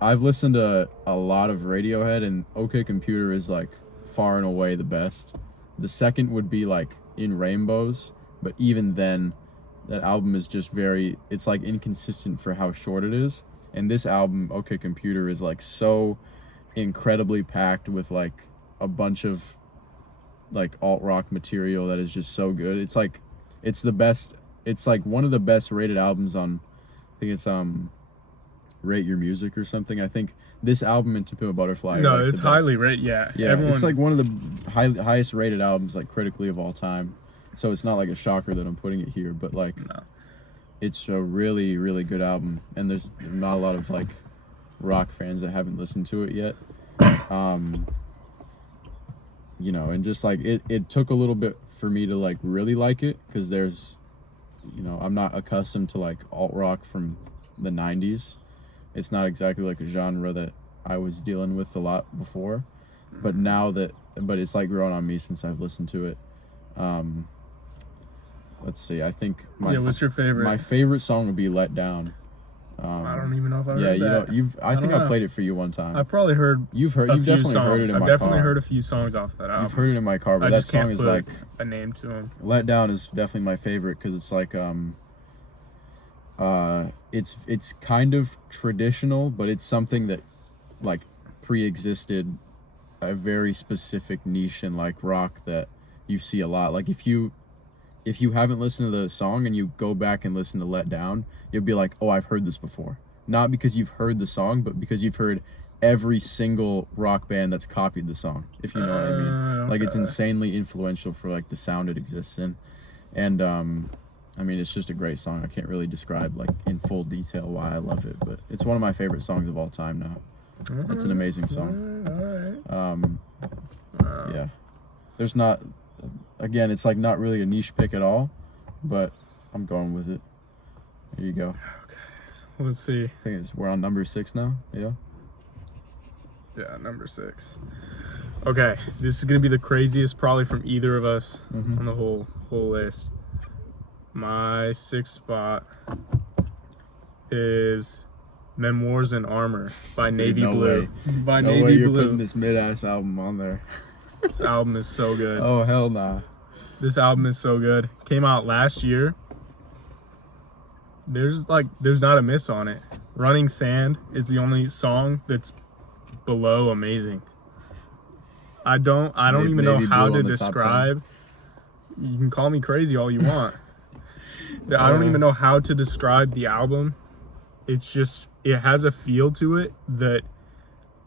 I've listened to a lot of Radiohead, and OK Computer is like far and away the best. The second would be like In Rainbows, but even then, that album is just it's like inconsistent for how short it is. And this album, OK Computer, is like so incredibly packed with like a bunch of like alt rock material that is just so good. It's like, it's the best, it's like one of the best rated albums on, I think it's Rate Your Music or something. I think this album and To Pimp a Butterfly. No, like it's highly rated. Yeah, it's like one of the highest rated albums, like critically, of all time. So it's not like a shocker that I'm putting it here, but like, it's a really, really good album. And there's not a lot of like rock fans that haven't listened to it yet. You know, and just like it took a little bit for me to like really like it, because there's, you know, I'm not accustomed to like alt rock from the 90s. It's not exactly like a genre that I was dealing with a lot before, but it's like grown on me since I've listened to it. Let's see. I think what's your favorite? My favorite song would be Let Down. I don't even know if I heard that. I think I played it for you one time. I probably heard. You've definitely heard it in my car. I've definitely heard a few songs off that album. You've heard it in my car, but that song is like a name to him. Let Down is definitely my favorite, because it's like it's kind of traditional, but it's something that like pre-existed a very specific niche in like rock that you see a lot. Like if you haven't listened to the song and you go back and listen to Let Down, you'll be like, oh, I've heard this before. Not because you've heard the song, but because you've heard every single rock band that's copied the song, if you know what I mean. Like it's insanely influential for like the sound it exists in. And I mean, it's just a great song. I can't really describe like in full detail why I love it, but it's one of my favorite songs of all time now. It's an amazing song. Yeah. There's not, again, it's like not really a niche pick at all, but I'm going with it. Here you go. Okay. Let's see. I think we're on number 6 now. Yeah. Yeah, number 6. Okay, this is gonna be the craziest probably from either of us on the whole list. My 6th spot is Memoirs in Armor by Dude, Navy no Blue. way. By No way Navy you're Blue. putting this mid-ass album on there. This album is so good. Oh, hell nah. This album is so good. Came out last year. There's not a miss on it. Running Sand is the only song that's below amazing. I don't even know Navy how Blue to on the top 10. describe. You can call me crazy all you want. I don't even know how to describe the album. It's just, it has a feel to it that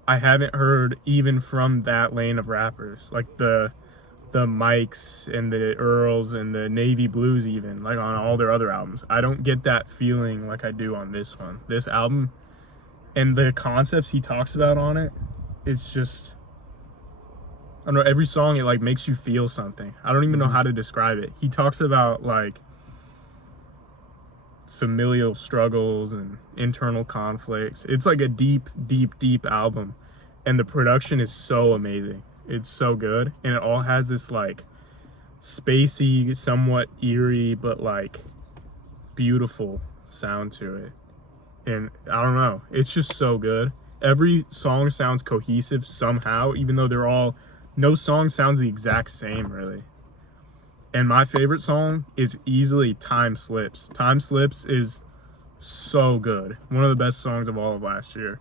I haven't heard even from that lane of rappers. Like the Mikes and the Earls and the Navy Blues, even like on all their other albums. I don't get that feeling like I do on this one. This album and the concepts he talks about on it, it's just, I don't know, every song it like makes you feel something. I don't even know how to describe it. He talks about like familial struggles and internal conflicts. It's like a deep album, and the production is so amazing. It's so good, and it all has this like spacey, somewhat eerie, but like beautiful sound to it. And I don't know, it's just so good. Every song sounds cohesive somehow, even though no song sounds the exact same really. And my favorite song is easily Time Slips. Time Slips is so good. One of the best songs of all of last year.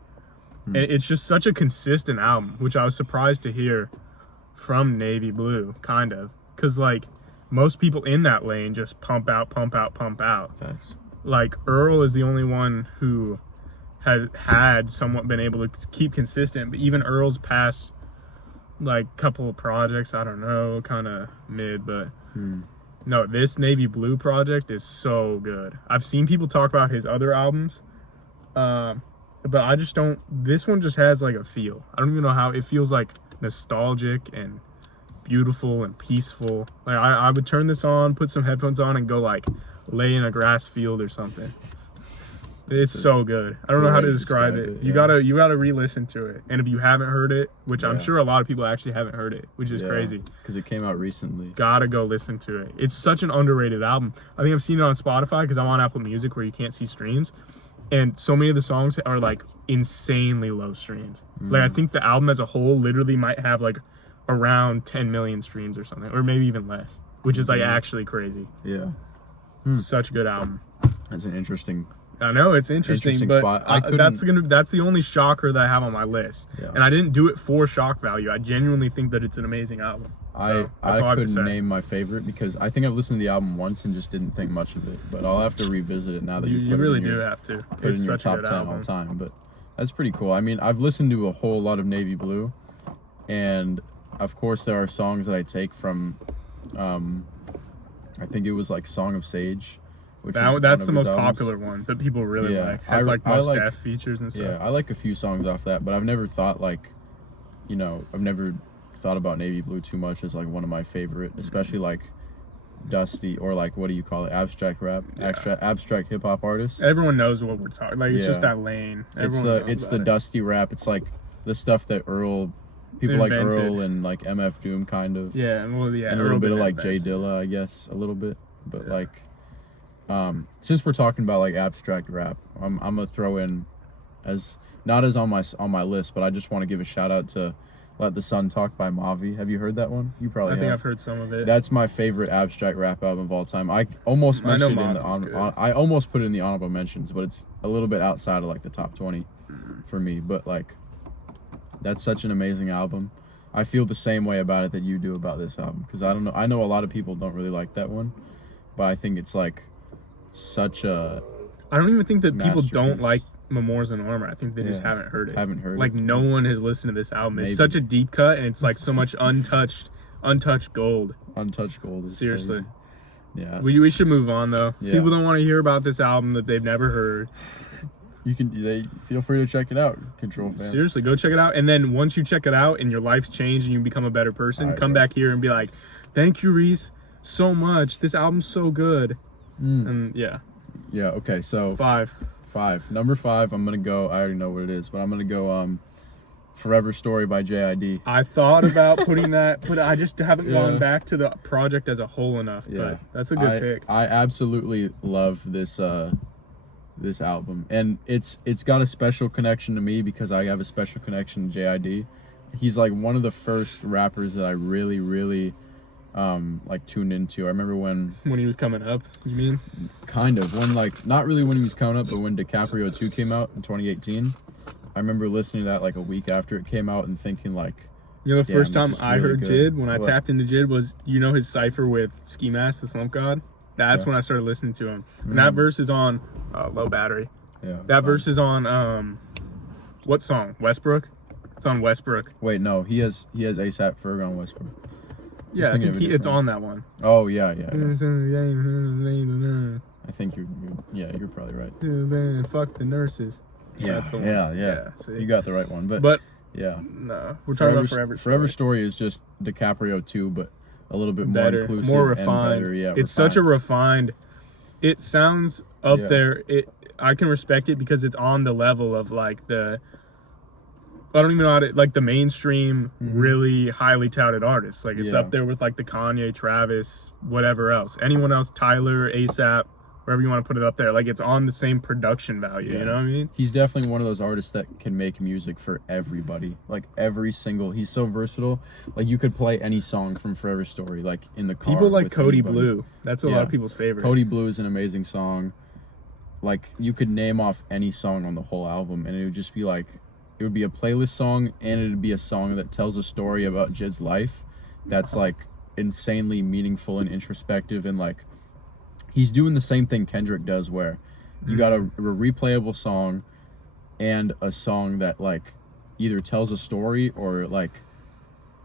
And it's just such a consistent album, which I was surprised to hear from Navy Blue, kind of. Because, like, most people in that lane just pump out. Thanks. Like, Earl is the only one who has had somewhat been able to keep consistent. But even Earl's past, like, couple of projects, I don't know, kind of mid. But, no, this Navy Blue project is so good. I've seen people talk about his other albums. But I just don't, this one just has like a feel. I don't even know how, it feels like nostalgic and beautiful and peaceful. Like I would turn this on, put some headphones on and go like lay in a grass field or something. It's so good. I don't know how to describe it. You gotta re-listen to it. And if you haven't heard it, which I'm sure a lot of people actually haven't heard it, which is crazy. Because it came out recently. Gotta go listen to it. It's such an underrated album. I think I've seen it on Spotify because I'm on Apple Music where you can't see streams. And so many of the songs are like insanely low streams. Like I think the album as a whole literally might have like around 10 million streams or something, or maybe even less, which is like actually crazy. Yeah. Such a good album. That's an interesting. I know it's interesting, but spot. that's the only shocker that I have on my list. Yeah. And I didn't do it for shock value. I genuinely think that it's an amazing album. So, I couldn't name my favorite because I think I've listened to the album once and just didn't think much of it. But I'll have to revisit it now that you put you really it in do your, have to. put it It's in your such a top good 10 album. all time. But that's pretty cool. I mean, I've listened to a whole lot of Navy Blue, and of course there are songs that I take from. I think it was like Song of Sage. That's the most popular one that people really like. Has like most like, death features and stuff. Yeah, I like a few songs off that, but I've never thought like, I've never thought about Navy Blue too much as like one of my favorite, especially like Dusty or like what do you call it, abstract rap, abstract hip hop artists. Everyone knows what we're talking. Like it's just that lane. It's the Dusty rap. It's like the stuff that people like Earl and like MF Doom kind of. Yeah, and a little bit of like Jay Dilla, I guess, a little bit, but like. Since we're talking about like abstract rap, I'm gonna throw in not as on my list, but I just want to give a shout out to Let the Sun Talk by Mavi. Have you heard that one? You probably have. I think I've heard some of it. That's my favorite abstract rap album of all time. I almost mentioned I almost put it in the honorable mentions, but it's a little bit outside of like the top 20 for me. But like, that's such an amazing album. I feel the same way about it that you do about this album because I know a lot of people don't really like that one, but I think it's like such a. I don't even think that people don't like Memoirs in Armor. I think they just haven't heard it. Like no one has listened to this album. It's such a deep cut, and it's like so much untouched gold. Untouched gold. Is seriously. Crazy. Yeah. We should move on though. Yeah. People don't want to hear about this album that they've never heard. They feel free to check it out. Control fan. Seriously, go check it out, and then once you check it out and your life's changed and you become a better person, come back here and be like, "Thank you, Reece, so much. This album's so good." And yeah, okay, so 5 number 5, I'm gonna go, I already know what it is, but I'm gonna go Forever Story by JID. I thought about putting that, but I just haven't gone back to the project as a whole enough. But that's a good pick. I absolutely love this this album, and it's got a special connection to me because I have a special connection to JID. He's like one of the first rappers that I really like tuned into. I remember when he was coming up, you mean? Kind of. When, like, not really when he was coming up, but when DiCaprio 2 came out in 2018, I remember listening to that like a week after it came out and thinking like, You know, the first time I heard good. Jid, when I What? tapped into Jid, was, you know, his cipher with Ski Mask, the Slump God? That's when I started listening to him. And that verse is on Low Battery. Yeah. That verse is on, what song? Westbrook? It's on Westbrook. Wait, no, he has ASAP Ferg on Westbrook. Yeah, I thinking think of a it's different- on that one. Oh yeah. I think you're probably right. Fuck the nurses. Yeah, That's the one. yeah. See? You got the right one, But yeah. no, we're talking about Forever Story. Forever Story is just DiCaprio 2, but a little bit more Better, inclusive, more and refined. better. Yeah, it's such a refined. It sounds up Yeah. there. I can respect it because it's on the level of like the. I don't even know how to, like, the mainstream, really highly touted artists. Like, it's up there with like the Kanye, Travis, whatever else, anyone else, Tyler, ASAP, wherever you want to put it up there. Like, it's on the same production value. Yeah. You know what I mean? He's definitely one of those artists that can make music for everybody. Like every single, he's so versatile. Like you could play any song from Forever Story, like in the car. People like with Cody anybody. Blue. That's a lot of people's favorite. Cody Blue is an amazing song. Like you could name off any song on the whole album, and it would just be like, it would be a playlist song, and it would be a song that tells a story about Jid's life. That's like insanely meaningful and introspective, and like he's doing the same thing Kendrick does, where you got a replayable song and a song that like either tells a story or like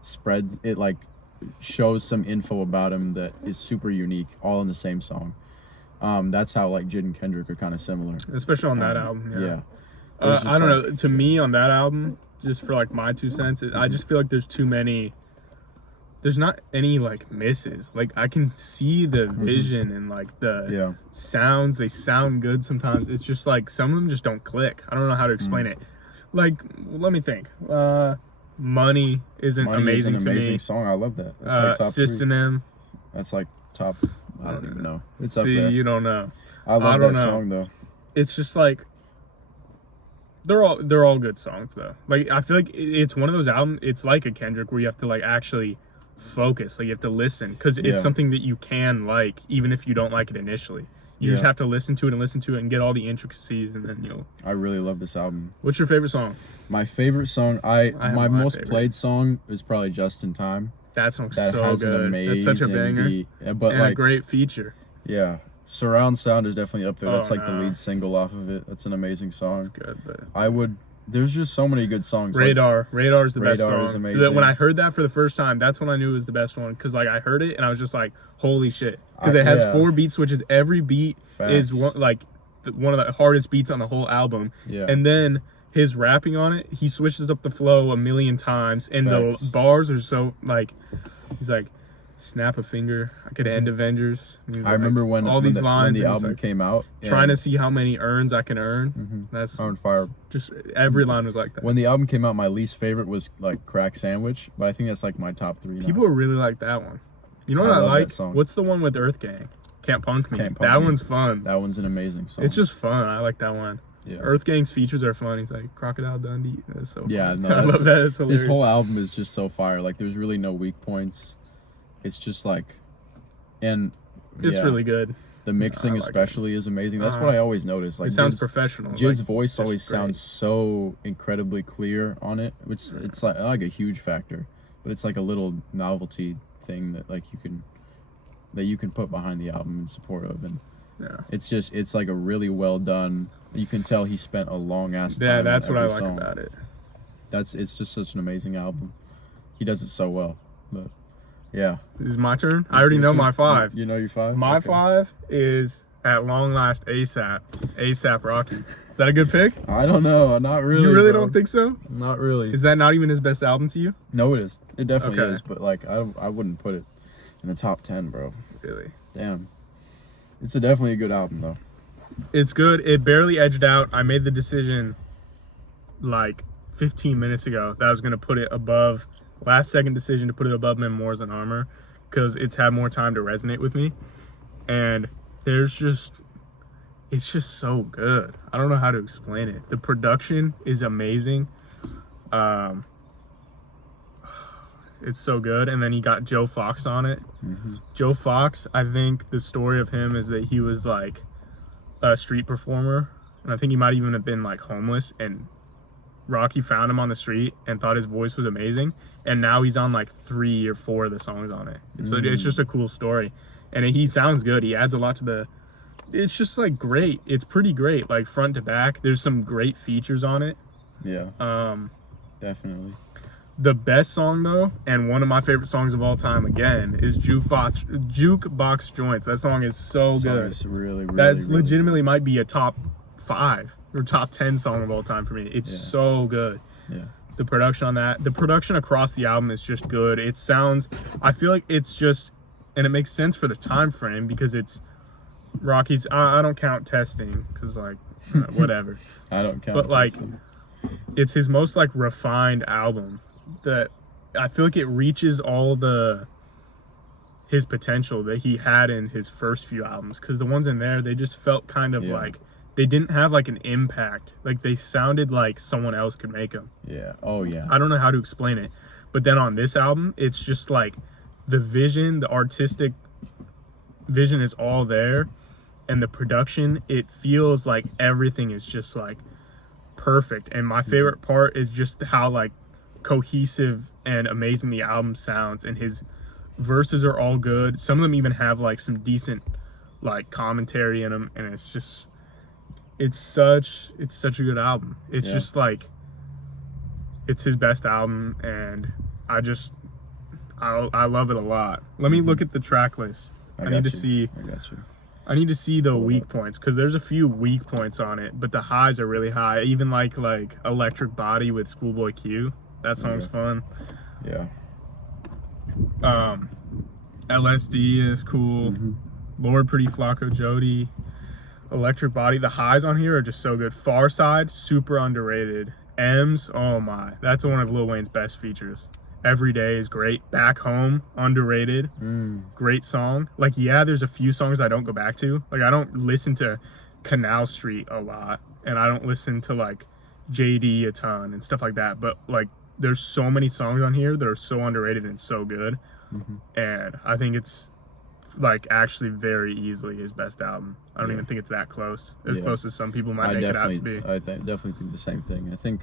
spreads it, like shows some info about him that is super unique, all in the same song. That's how like Jid and Kendrick are kind of similar, especially on that album. Yeah. I don't know. To me, on that album, just for like my 2 cents, I just feel like there's too many. There's not any like misses. Like I can see the vision and like the sounds. They sound good sometimes. It's just like some of them just don't click. I don't know how to explain it. Like, let me think. Money is an amazing to me. Song. I love that. That's like top 3. System. That's like top. I don't even know. It's up See, there. you don't know. I love that song though. It's just like. They're all good songs though. Like I feel like it's one of those albums. It's like a Kendrick where you have to like actually focus. Like you have to listen because it's something that you can like even if you don't like it initially. You just have to listen to it and get all the intricacies, and then you'll. I really love this album. What's your favorite song? My favorite song, my most played song is probably "Just in Time." That song's that so has good. An amazing That's such a banger. beat. But and like a great feature. Yeah. Surround sound is definitely up there. That's Oh, like the lead single off of it. That's an amazing song. It's good, but there's just so many good songs. Radar's the best song. Radar is amazing. When I heard that for the first time, that's when I knew it was the best one. Because like I heard it and I was just like, holy shit. Because it has 4 beat switches. Every beat is one of the hardest beats on the whole album. Yeah. And then his rapping on it, he switches up the flow a million times. And the bars are so like, he's like, snap a finger, I could end Avengers. I remember when these lines when the album came out, trying to see how many urns I can earn. That's on fire. Just every line was like that. When the album came out, my least favorite was like Crack Sandwich, but I think that's like my top 3 now. People really like that one. You know what I love like? that song. What's the one with Earth Gang? Can't Punk Me. That one's fun. That one's an amazing song. It's just fun. I like that one. Yeah. Earth Gang's features are fun. He's like Crocodile Dundee. That's so fun. No, I love that. It's hilarious. This whole album is just so fire. Like there's really no weak points. It's just like, and it's really good. The mixing especially is amazing. That's what I always notice. Like it sounds professional. Jid's voice always sounds so incredibly clear on it, which it's like a huge factor. But it's like a little novelty thing that like you can put behind the album in support of, and it's like a really well done. You can tell he spent a long ass time. Yeah, that's what I like song. about it. It's just such an amazing album. He does it so well. But yeah. Is it my turn? I already know my 5. You know your 5? My 5 is at long last ASAP Rocky. Is that a good pick? I don't know. Not really. You really don't think so? Not really. Is that not even his best album to you? No, it is. It definitely is. But like, I wouldn't put it in the top 10, bro. Really? Damn. It's definitely a good album though. It's good. It barely edged out. I made the decision like 15 minutes ago that I was gonna put it above. Last second decision to put it above Memoirs and Armor because it's had more time to resonate with me. And there's just, it's just so good. I don't know how to explain it. The production is amazing. It's so good. And then you got Joe Fox on it. Mm-hmm. Joe Fox, I think the story of him is that he was like a street performer, and I think he might even have been like homeless, and Rocky found him on the street and thought his voice was amazing, and now he's on like 3 or 4 of the songs on it. So it's just a cool story, and he sounds good. He adds a lot to the, it's just like great. It's pretty great, like front to back. There's some great features on it. Yeah. Definitely. The best song though, and one of my favorite songs of all time again, is Jukebox Joints. That song is so good. It's really, That's really legitimately might be a top 5 or top 10 song of all time for me. It's so good. Yeah. The production on that, the production across the album is just good. It sounds, I feel like it's just, and it makes sense for the time frame because it's Rocky's. I don't count Testing because like whatever. I don't count. But like, Testing. it's his most like refined album that I feel like it reaches all his potential that he had in his first few albums, because the ones in there, they just felt kind of like they didn't have like an impact. Like they sounded like someone else could make them. Yeah. Oh yeah. I don't know how to explain it. But then on this album, it's just like the vision, the artistic vision is all there, and the production, it feels like everything is just like perfect. And my favorite part is just how like cohesive and amazing the album sounds, and his verses are all good. Some of them even have like some decent like commentary in them, and it's such a good album. It's just like, it's his best album, and I love it a lot. Let me look at the track list. I need to see the weak points, because there's a few weak points on it, but the highs are really high. Even like Electric Body with Schoolboy Q. That song's fun. Yeah. LSD is cool. Lord Pretty Flacco Jody. Electric Body. The highs on here are just so good. Far Side, super underrated. M's, oh my. That's one of Lil Wayne's best features. Every Day is great. Back Home, underrated. Great song. Like, yeah, there's a few songs I don't go back to. Like, I don't listen to Canal Street a lot, and I don't listen to like JD a ton and stuff like that. But like, there's so many songs on here that are so underrated and so good. And I think it's like actually very easily his best album. I don't even think it's that close. As close as some people might make it out to be. I definitely think the same thing. I think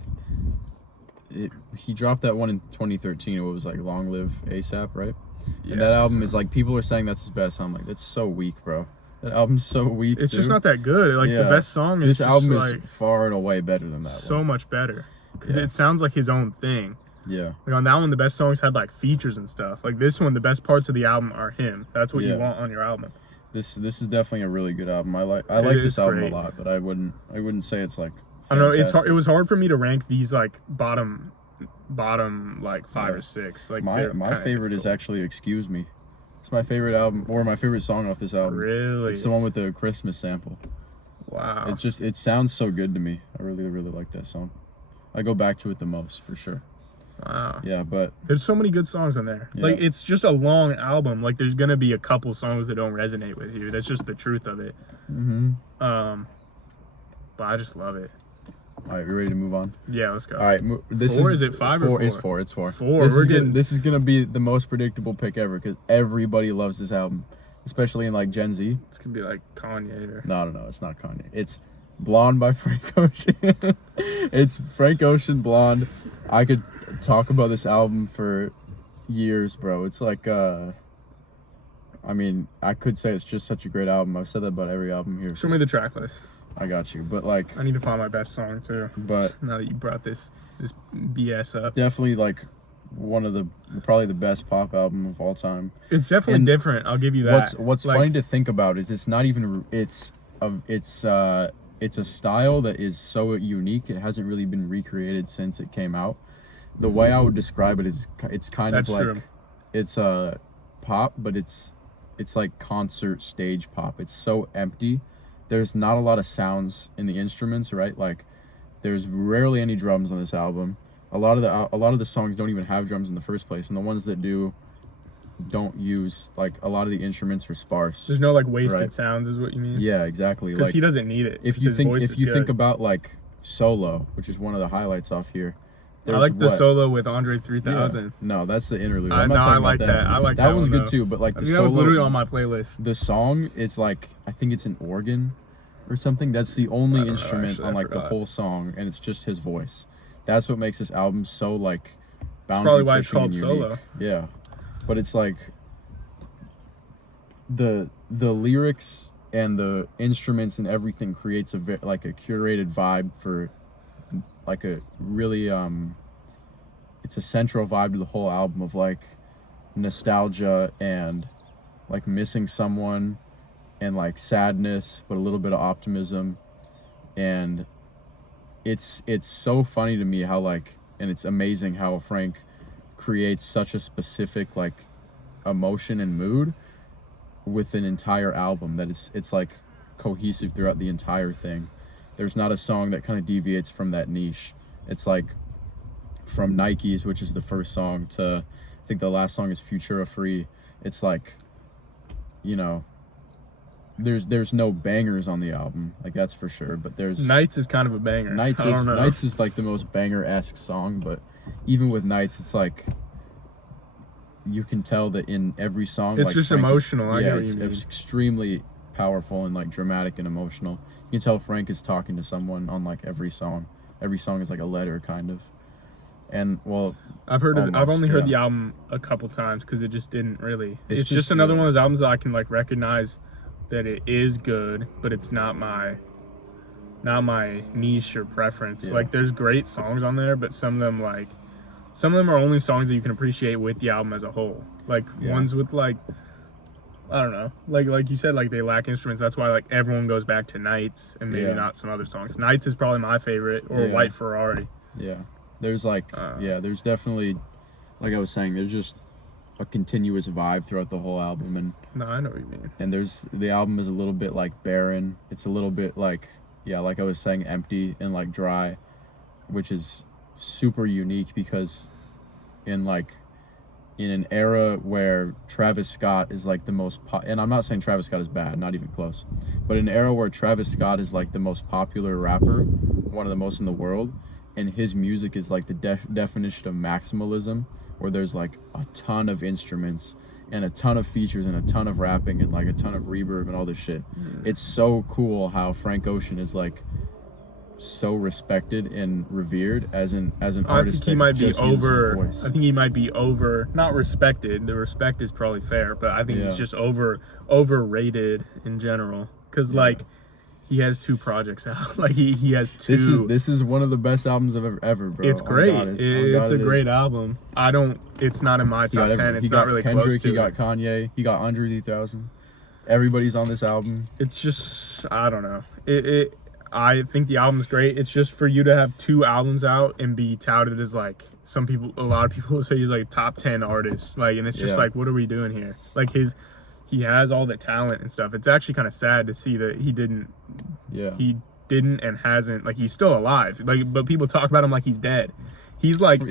he dropped that one in 2013. It was like Long Live ASAP, right? Yeah, and that album is like, people are saying that's his best. I'm like, that's so weak, bro. That album's so weak. It's just not that good. Like the best song is this album like, is far and away better than that. So much better, because it sounds like his own thing. Yeah. Like on that one, the best songs had like features and stuff. Like this one, the best parts of the album are him. That's what you want on your album. This is definitely a really good album. I like this album a lot, but I wouldn't say it's like fantastic. I know it's hard. It was hard for me to rank these like bottom like 5 or 6. Like my favorite is actually Excuse Me. It's my favorite album, or my favorite song off this album. Really? It's the one with the Christmas sample. Wow. It sounds so good to me. I really, really like that song. I go back to it the most, for sure. Wow. Yeah, but there's so many good songs in there. Like, it's just a long album. Like, there's gonna be a couple songs that don't resonate with you. That's just the truth of it. But I just love it. All right, you ready to move on? Yeah, let's go. All right, is it 5 or 4? It's 4. It's 4. 4. This is gonna be the most predictable pick ever, because everybody loves this album, especially in like Gen Z. It's gonna be like Kanye or... No, it's not Kanye. It's Blonde by Frank Ocean. It's Frank Ocean, Blonde. I could talk about this album for years, bro. It's like I mean, I could say it's just such a great album. I've said that about every album here. Show me the track list. I got you, but like, I need to find my best song too. But now that you brought this BS up, definitely like probably the best pop album of all time. It's definitely different. I'll give you that. What's like, funny to think about is it's not even it's a style that is so unique. It hasn't really been recreated since it came out. The way I would describe it is it's kind of like true. It's a pop, but it's like concert stage pop. It's so empty. There's not a lot of sounds in the instruments, right? Like, there's rarely any drums on this album. A lot of the songs don't even have drums in the first place, and the ones that do don't use, like, a lot of the instruments are sparse. There's no like wasted Right. sounds, is what you mean? Yeah, exactly. Because Like, he doesn't need it. if 'cause you his think voice if is you good. think about like Solo, which is one of the highlights off here. I like the what? solo with Andre Yeah. 3000. No, that's the interlude. No, I'm not I talking like about that. I like that that one's one, good though. too. But like I the mean, that solo, was literally on my playlist. the song, it's like, I think it's an organ or something. That's the I only don't know, instrument actually, on I like the forgot. whole song, and it's just his voice. That's what makes this album so like boundary probably why it's pushing and called unique. Solo. Yeah, but it's like the lyrics and the instruments and everything creates like a curated vibe for like a really it's a central vibe to the whole album of like nostalgia and like missing someone and like sadness, but a little bit of optimism. And it's so funny to me how like, and it's amazing how Frank creates such a specific like emotion and mood with an entire album that it's like cohesive throughout the entire thing. There's not a song that kind of deviates from that niche. It's like from Nikes, which is the first song, to I think the last song is Futura Free. It's like, you know, there's no bangers on the album, like that's for sure, but there's Nights is kind of a banger. Nights I don't know. is like the most banger-esque song, but even with Nights, it's like you can tell that in every song, It's like just Frank emotional. I yeah, get what it's, you mean. it's extremely powerful and like dramatic and emotional. You can tell Frank is talking to someone on like every song. Every song is like a letter, kind of. And well, I've almost, only heard yeah. the album a couple times because it just didn't really. It's It's just just another good. one of those albums that I can like recognize that it is good, but it's not my niche or preference. Yeah. Like there's great songs on there, but some of them are only songs that you can appreciate with the album as a whole. Like Yeah. ones with like, I don't know, like you said, like they lack instruments. That's why like everyone goes back to Nights and maybe Yeah. not some other songs. Nights is probably my favorite, or Yeah. White Ferrari. Yeah, there's like there's definitely, like I was saying, there's just a continuous vibe throughout the whole album, and No, I know what you mean. there's the album is a little bit like barren. It's a little bit like, yeah, like I was saying, empty and like dry, which is super unique because in an era where Travis Scott is like the most and I'm not saying Travis Scott is bad, not even close, but in an era where Travis Scott is like the most popular rapper, one of the most in the world, and his music is like the definition of maximalism, where there's like a ton of instruments and a ton of features and a ton of rapping and like a ton of reverb and all this shit. It's so cool how Frank Ocean is like so respected and revered as an I artist. think he might be just uses his over. voice. I think he might be over. Not respected. The respect is probably fair, but I think Yeah. he's just overrated in general. Because Yeah. like he has 2 projects out. Like he has 2. This is one of the best albums I've ever, bro. It's On great. God, on It's God, a it great is. album. It's not in my He got top 10. he It's got not really Kendrick, close to he got it. Kanye, he got Andre 3000. Everybody's on this album. It's just, I don't know. I think the album's great. It's just for you to have 2 albums out and be touted as like a lot of people say he's like top 10 artist. Like, and it's just Yeah. like, what are we doing here? Like he has all the talent and stuff. It's actually kind of sad to see that he didn't and hasn't, like he's still alive. Like, but people talk about him like he's dead. He's like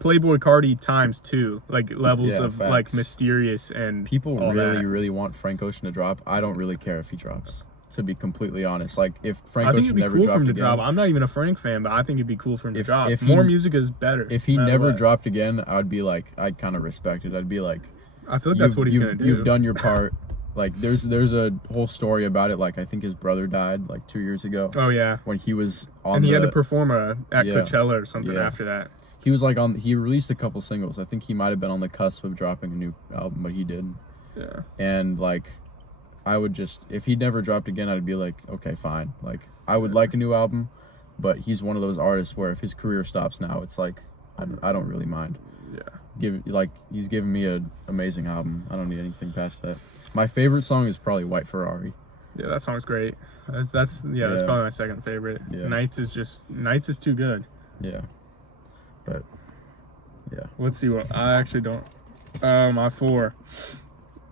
Playboy Cardi times 2, like levels of facts. like mysterious and People all really, that. really want Frank Ocean to drop. I don't really care if he drops, to be completely honest. Like, if Frank I think Ocean it'd be never cool for dropped him to again, drop. I'm not even a Frank fan, but I think it'd be cool for him to drop. if he- More music is better. if he no matter never what. dropped again, I'd be like, I'd kind of respect it. I'd be like, I feel like that's what he's gonna do. You've done your part. Like, there's a whole story about it. Like, I think his brother died like 2 years ago. Oh yeah, When he was on and he the, had to perform at Yeah. Coachella or something Yeah. after that. he was like he released a couple singles. I think he might have been on the cusp of dropping a new album, but he didn't. Yeah, And like, I would just, if he never dropped again, I'd be like, okay, fine. Like, I would like a new album, but he's one of those artists where if his career stops now, it's like, I don't really mind. yeah. He's given me an amazing album. I don't need anything past that. My favorite song is probably White Ferrari. Yeah, that song's great. That's probably my second favorite. Yeah. Nights is too good. Yeah. But yeah. Let's see what I actually don't. My 4.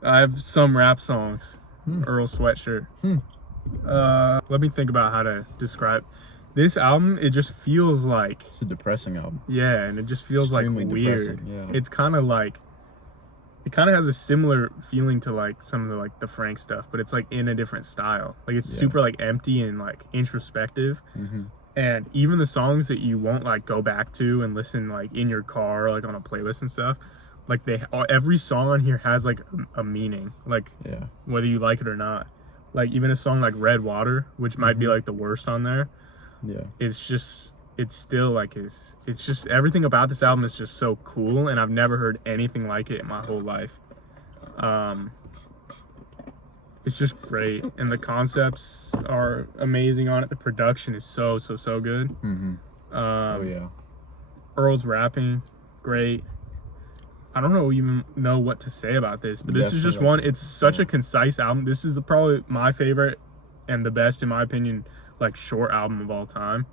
I have some rap songs. Earl Sweatshirt. Let me think about how to describe this album. It just feels like, It's a depressing album. yeah, and it just feels Extremely like weird. depressing, yeah. It's kind of like, it kind of has a similar feeling to like some of the like the Frank stuff, but it's like in a different style. Like it's super like empty and like introspective. And even the songs that you won't like go back to and listen like in your car or like on a playlist and stuff, like every song on here has like a meaning, like whether you like it or not. Like even a song like Red Water, which might be like the worst on there, it's still like it's just everything about this album is just so cool, and I've never heard anything like it in my whole life. It's just great, and the concepts are amazing on it. The production is so good. Earl's rapping, great. I don't even know what to say about this, but this is just one. It's such a concise album. This is probably my favorite and the best, in my opinion, like short album of all time.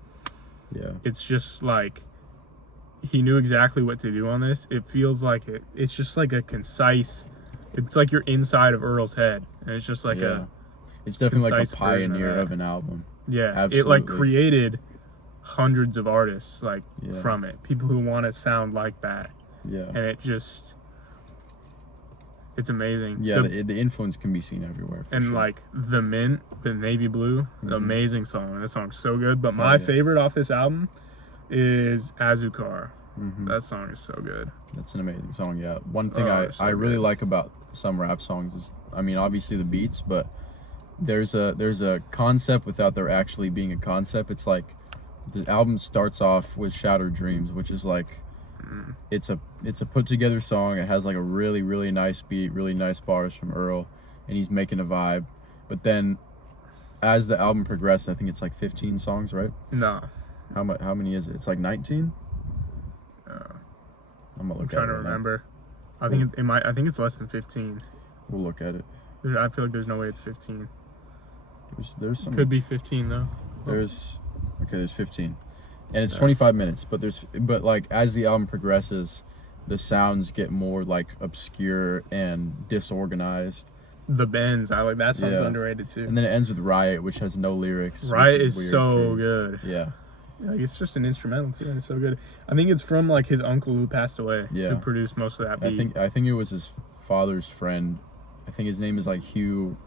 It's just like he knew exactly what to do on this. It feels like it's just like a concise. It's like you're inside of Earl's head, and it's just like it's definitely like a pioneer of an album. Absolutely. It like created hundreds of artists like from it. People who want to sound like that. And it's amazing. The influence can be seen everywhere. And like The Mint, the Navy Blue, amazing song. That song's so good. But my favorite off this album is Azucar. That song is so good. That's an amazing song. One thing I really like about some rap songs is, I mean, obviously the beats, but there's a concept without there actually being a concept. It's like the album starts off with Shattered Dreams, which is like it's a put together song. It has like a really nice beat, really nice bars from Earl, and he's making a vibe. But then as the album progresses, I think it's like 15 songs, right? No. How many is it? It's like 19? I'm trying to remember. I think I think it's less than 15. We'll look at it. I feel like there's no way it's 15. There's some. Could be 15 though. There's 15, and it's 25 minutes. But like as the album progresses, the sounds get more like obscure and disorganized. The bends, I like that song's underrated too. And then it ends with Riot, which has no lyrics. Riot is so good. Like it's just an instrumental too, and it's so good. I think it's from like his uncle who passed away. Who produced most of that beat. I think it was his father's friend. I think his name is like Hugh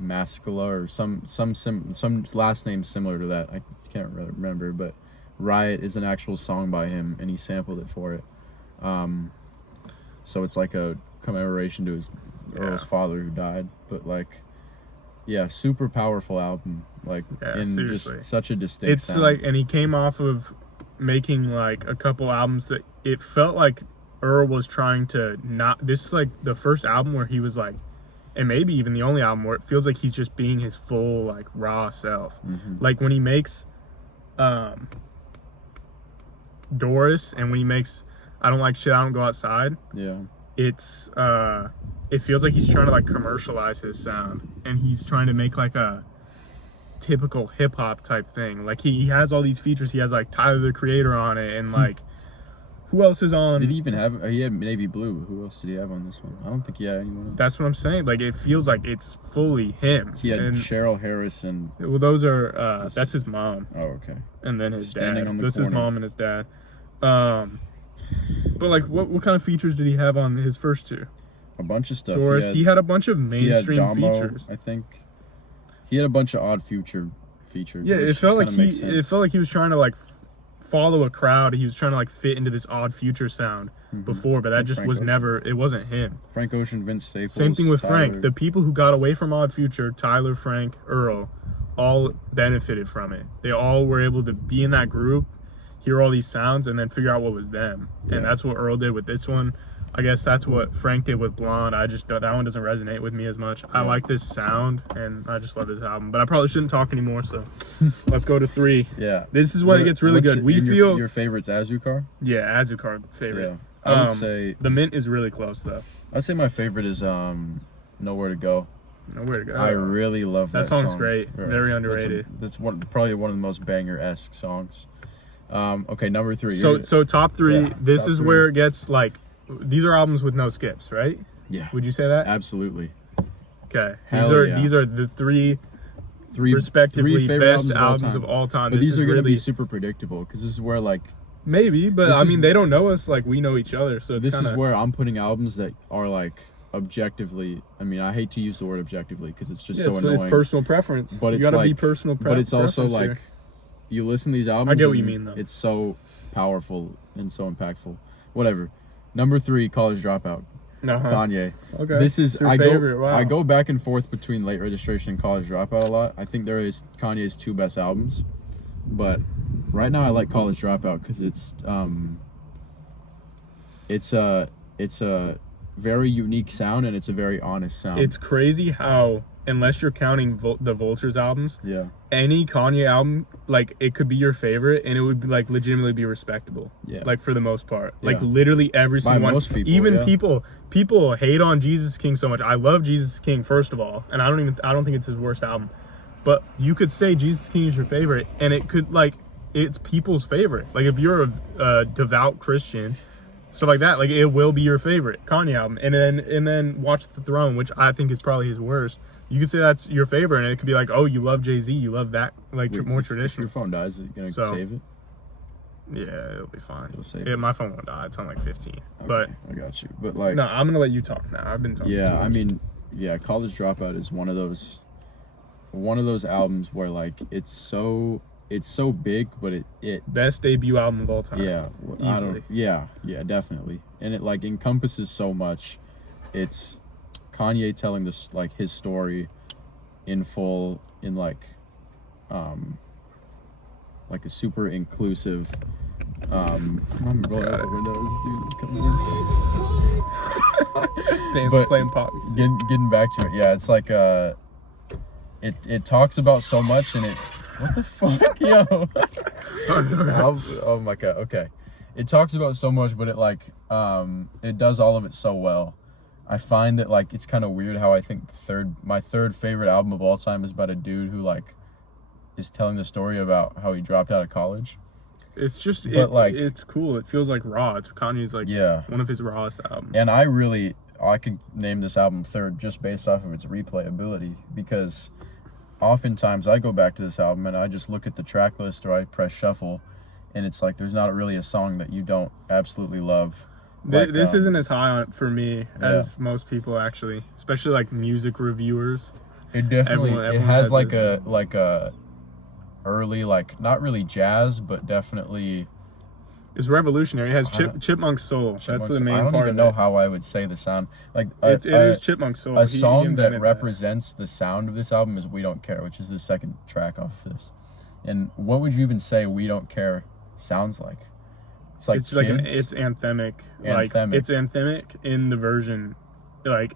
Mascala or some last name similar to that. I can't really remember, but Riot is an actual song by him, and he sampled it for it. So it's like a commemoration to his Earl's father who died. But like, super powerful album. Like seriously. Just such a distinct sound. Like, and he came off of making like a couple albums that it felt like Earl was trying to not. This is like the first album where he was like, and maybe even the only album where it feels like he's just being his full like raw self. Like when he makes Doris, and when he makes I Don't Like Shit, I Don't Go Outside. It's it feels like he's trying to like commercialize his sound, and he's trying to make like a typical hip-hop type thing. Like he has all these features. He has like Tyler the Creator on it, and like who else is on? Did he even have? He had Navy Blue. Who else did he have on this one? I don't think he had anyone else. That's what I'm saying. Like it feels like it's fully him. He had Cheryl Harris and. Well, those are that's his mom. Oh, okay. And then his Standing dad. On the this corner. is mom and his dad. But like, what kind of features did he have on his first two? A bunch of stuff. Doris, he had a bunch of mainstream Damo, features. I think he had a bunch of odd features. Yeah, it felt like he was trying to like follow a crowd. He was trying to like fit into this odd future sound before, but that just Frank was Ocean. never. It wasn't him. Frank Ocean, Vince Staples. Same thing with Tyler. Frank. The people who got away from Odd Future, Tyler, Frank, Earl, all benefited from it. They all were able to be in that group, hear all these sounds, and then figure out what was them. And that's what Earl did with this one. I guess that's what Frank did with Blonde. That one doesn't resonate with me as much. I like this sound, and I just love this album. But I probably shouldn't talk anymore, so let's go to 3. This is when it gets really good. We feel your favorite's Azucar? Yeah, Azucar favorite. I would say The Mint is really close though. I'd say my favorite is Nowhere to Go. Nowhere to Go. I really love that song's song. great. Very underrated. That's probably one of the most banger-esque songs. Okay, number 3. So top 3. Yeah, this top is 3. where it gets like. These are albums with no skips, right? Yeah. Would you say that? Absolutely. Okay. Hell These are the three respectively favorite best albums of all time. But these are going to be super predictable because this is where like Maybe, but This I is- mean, they don't know us like we know each other, so it's This kinda, is where I'm putting albums that are like objectively. I mean, I hate to use the word objectively because it's just so annoying. it's personal preference. But you it's gotta be like- personal but it's also preference like here. you listen to these albums. I get what you and mean, though. It's so powerful and so impactful. Whatever. Number 3, College Dropout. Uh-huh. Kanye. Okay. This is It's your favorite. Wow. I go back and forth between Late Registration and College Dropout a lot. I think there is Kanye's 2 best albums, but right now I like College Dropout because it's a very unique sound and it's a very honest sound. It's crazy how, unless you're counting the Vultures albums, yeah, any Kanye album, like, it could be your favorite and it would be, like, legitimately be respectable. Yeah. Like, for the most part. Yeah. Like, literally every By single one. most people, Even yeah. people hate on Jesus King so much. I love Jesus King, first of all, and I don't think it's his worst album. But you could say Jesus King is your favorite, and it could, like, it's people's favorite. Like, if you're a devout Christian, stuff like that, like, it will be your favorite Kanye album. And then Watch the Throne, which I think is probably his worst. You could say that's your favorite, and it could be like, oh, you love Jay-Z, you love that, like, Wait, more if your traditional. phone dies, are you gonna So- save it? Yeah, it'll be fine. You'll save Yeah, it. my phone won't die. It's on like 15. Okay, But I got you. But like, no, I'm gonna let you talk now. I've been talking. too yeah, I much. mean, yeah, College Dropout is one of those albums where like it's so big, but it best debut album of all time. yeah, I Easily. don't, yeah, definitely, and it like encompasses so much. It's Kanye telling this like his story in full, in like a super inclusive. I'm rolling out the windows, dude. Coming in. But- playing pop. Getting back to it, yeah, it's like it talks about so much, and what the fuck, yo. Oh my god, okay. It talks about so much, but it like it does all of it so well. I find that like it's kind of weird how I think my third favorite album of all time is about a dude who like is telling the story about how he dropped out of college. It's just, But, like- it's cool. It feels like raw. It's Kanye's like Yeah. one of his rawest albums. And I could name this album third just based off of its replayability, because oftentimes I go back to this album and I just look at the track list or I press shuffle, and it's like there's not really a song that you don't absolutely love. Like, This isn't as high on it for me Yeah. as most people, actually, especially like music reviewers. It definitely Everyone it has has like this. a early, like, not really jazz, but definitely It's revolutionary. It has I don't- Chipmunk soul. That's Chipmunks. the main I don't part even of know it. how I would say the sound. Like It is Chipmunk soul. a He song that invented represents the sound of this album is "We Don't Care," which is the second track off of this. And what would you even say "We Don't Care" sounds like? It's like It's like kids. it's anthemic. Like Anthemic. it's anthemic in the version, like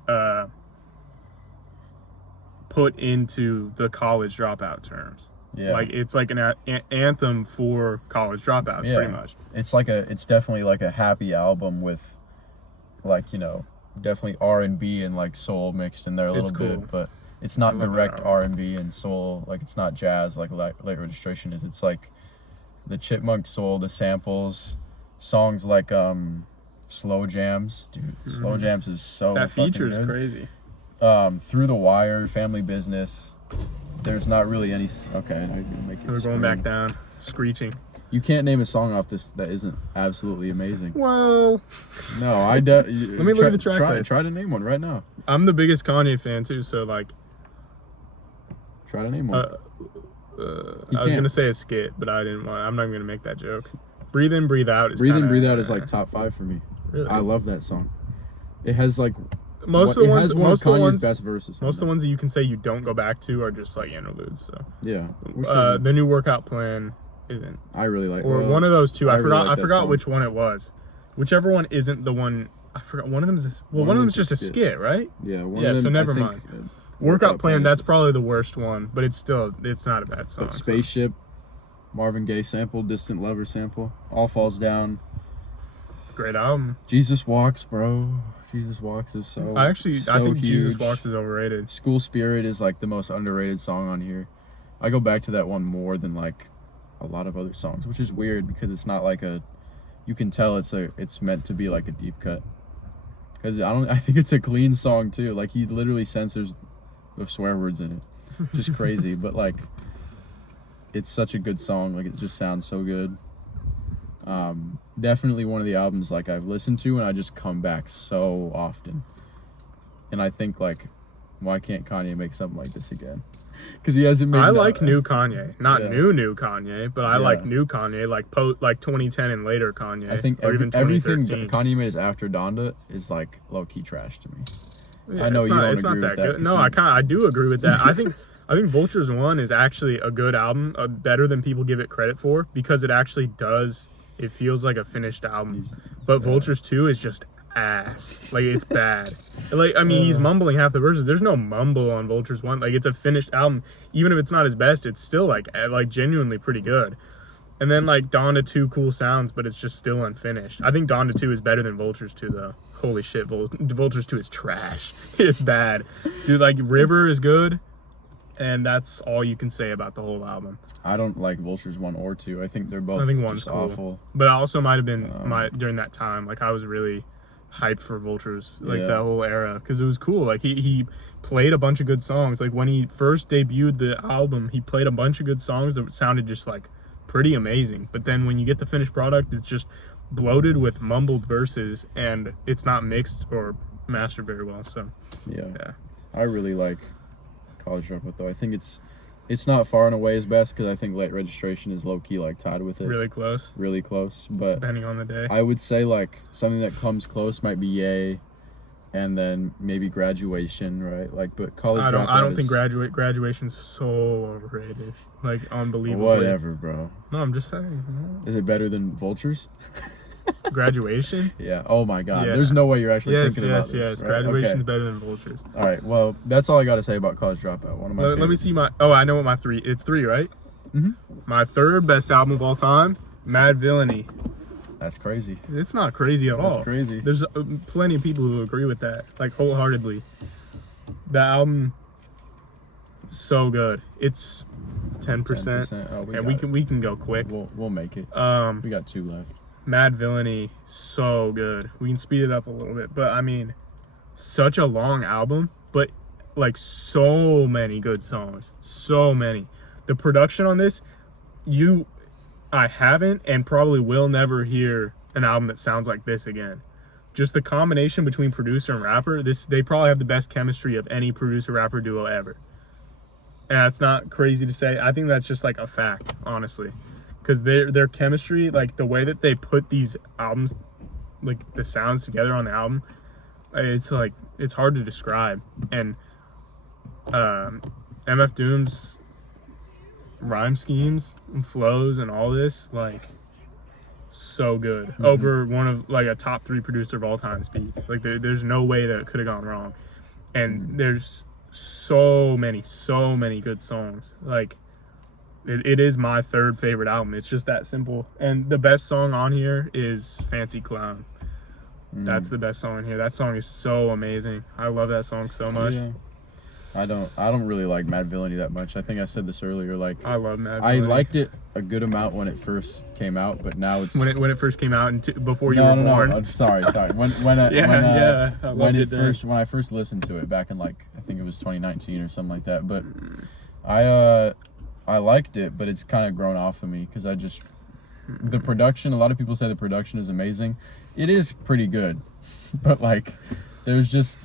put into the college dropout terms. yeah. Like it's like an anthem for college dropouts, Yeah. pretty much. It's definitely like a happy album with, like, you know, definitely R&B and like soul mixed in there a little It's cool. bit, but it's not I love that direct album. R&B and soul. Like, it's not jazz like Late Registration is. It's like the Chipmunk soul, the samples, songs like Slow Jams, dude. Slow Mhm. Jams is so That fucking feature is good. crazy. Through the Wire, Family Business. There's not really any. Okay, I'm gonna make it. We're going scream. back down, screeching. You can't name a song off this that isn't absolutely amazing. Well, No, Let me look at the track list. Try to name one right now. I'm the biggest Kanye fan too, so like, Try to name one. I was can't. gonna say a skit, but I didn't want. I'm not even gonna make that joke. Breathe in, breathe out. Is Breathe In, kinda- Breathe Out is like top 5 for me. Really? I love that song. It has like most of the it ones. has one Most of of the Kanye's ones. best verses. on Most of the there. ones that you can say you don't go back to are just like interludes. So Yeah, which doesn't- the new workout plan isn't, I really like. or well, one of those two. I really forgot. like I that forgot song. which one it was. Whichever one isn't the one. I forgot. One of them is. One of them is just a skit, right? Yeah, one Yeah, of them, so never I think, mind. Workout plan. is- That's probably the worst one, but it's not a bad song. But so. Spaceship, Marvin Gaye sample, Distant Lover sample, All Falls Down, Great album. Jesus Walks, bro. Jesus Walks is so. I think huge. Jesus Walks is overrated. School Spirit is like the most underrated song on here. I go back to that one more than like a lot of other songs, which is weird because it's not like you can tell it's meant to be like a deep cut. Because I think it's a clean song too. Like, he literally censors the swear words in it. Just crazy, but like it's such a good song. Like, it just sounds so good. Definitely one of the albums like I've listened to and I just come back so often. And I think like, why can't Kanye make something like this again? Because he hasn't made. I like new Kanye, not Yeah. new Kanye, but I like new Kanye, like 2010 and later Kanye. I think or even everything 2013. Kanye made is after Donda is like low key trash to me. Yeah, I know it's you not, don't it's agree not with that that. good. No, I do agree with that. I think Vultures 1 is actually a good album, better than people give it credit for, because it actually does. It feels like a finished album. But Vultures 2 is just ass. Like, it's bad. Like, I mean, he's mumbling half the verses. There's no mumble on Vultures 1. Like, it's a finished album. Even if it's not his best, it's still like genuinely pretty good. And then like Donda 2 cool sounds, but it's just still unfinished. I think Donda 2 is better than Vultures 2 though. Holy shit, Vultures 2 is trash. It's bad. Dude, like River is good, and that's all you can say about the whole album. I don't like Vultures 1 or 2. I think they're both I think one's just cool. awful. But I also might have been during that time. Like I was really hyped for Vultures, like that whole era, because it was cool. Like he played a bunch of good songs. Like when he first debuted the album, he played a bunch of good songs that sounded just like pretty amazing. But then when you get the finished product, it's just bloated with mumbled verses, and it's not mixed or mastered very well. So yeah. I really like College Dropout though. I think it's not far and away his best, because I think Late Registration is low-key like tied with it. Really close, but depending on the day. I would say like something that comes close might be Yay, and then maybe Graduation, right? Like, but College Dropout I don't think Graduation's so overrated. Like, unbelievable. Whatever, bro. No, I'm just saying. Is it better than Vultures? Graduation? Yeah. Oh my God. Yeah. There's no way you're actually thinking about this. Yes. Right? Graduation's Okay. better than Vultures. All right. Well, that's all I got to say about College Dropout. One of my favorites. Let me see my. Oh, I know what my three. It's three, right? Mhm. My third best album of all time, Mad Villainy. That's crazy. It's not crazy at all. That's crazy. There's plenty of people who agree with that, like wholeheartedly. The album, so good. It's 10%, 10%. Oh, and we can go quick. We'll make it. We got 2 left. Mad Villainy, so good. We can speed it up a little bit, but I mean, such a long album, but like so many good songs, so many. The production on this, I haven't and probably will never hear an album that sounds like this again. Just the combination between producer and rapper, they probably have the best chemistry of any producer rapper duo ever. And that's not crazy to say. I think that's just like a fact, honestly. Because their chemistry, like the way that they put these albums, like the sounds together on the album, it's hard to describe. And MF Doom's rhyme schemes and flows and all this, like, so good. Mm-hmm. Over one of like a top 3 producer of all time beats. Like there's no way that it could have gone wrong. And there's so many good songs. Like it is my third favorite album. It's just that simple. And the best song on here is Fancy Clown. That's the best song in here. That song is so amazing. I love that song so much. Yeah. I don't really like Mad Villainy that much. I think I said this earlier. Like, I love Mad Villainy. I liked it a good amount when it first came out, but now it's when it first came out and before you were born. No. Sorry. When I first listened to it back in like I think it was 2019 or something like that. But I liked it, but it's kind of grown off of me because the production. A lot of people say the production is amazing. It is pretty good, but like there's just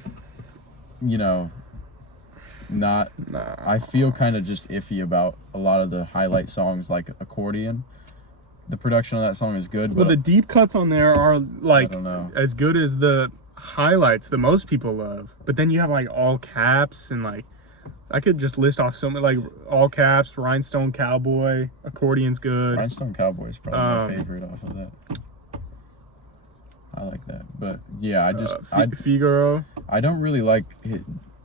I feel kind of just iffy about a lot of the highlight songs like Accordion. The production on that song is good, but the deep cuts on there are like I don't know. as good as the highlights that most people love. But then you have like all caps and like I could just list off so many, like all caps, Rhinestone Cowboy, Accordion's good. Rhinestone Cowboy is probably my favorite off of that. I like that, but yeah, Figaro. I don't really like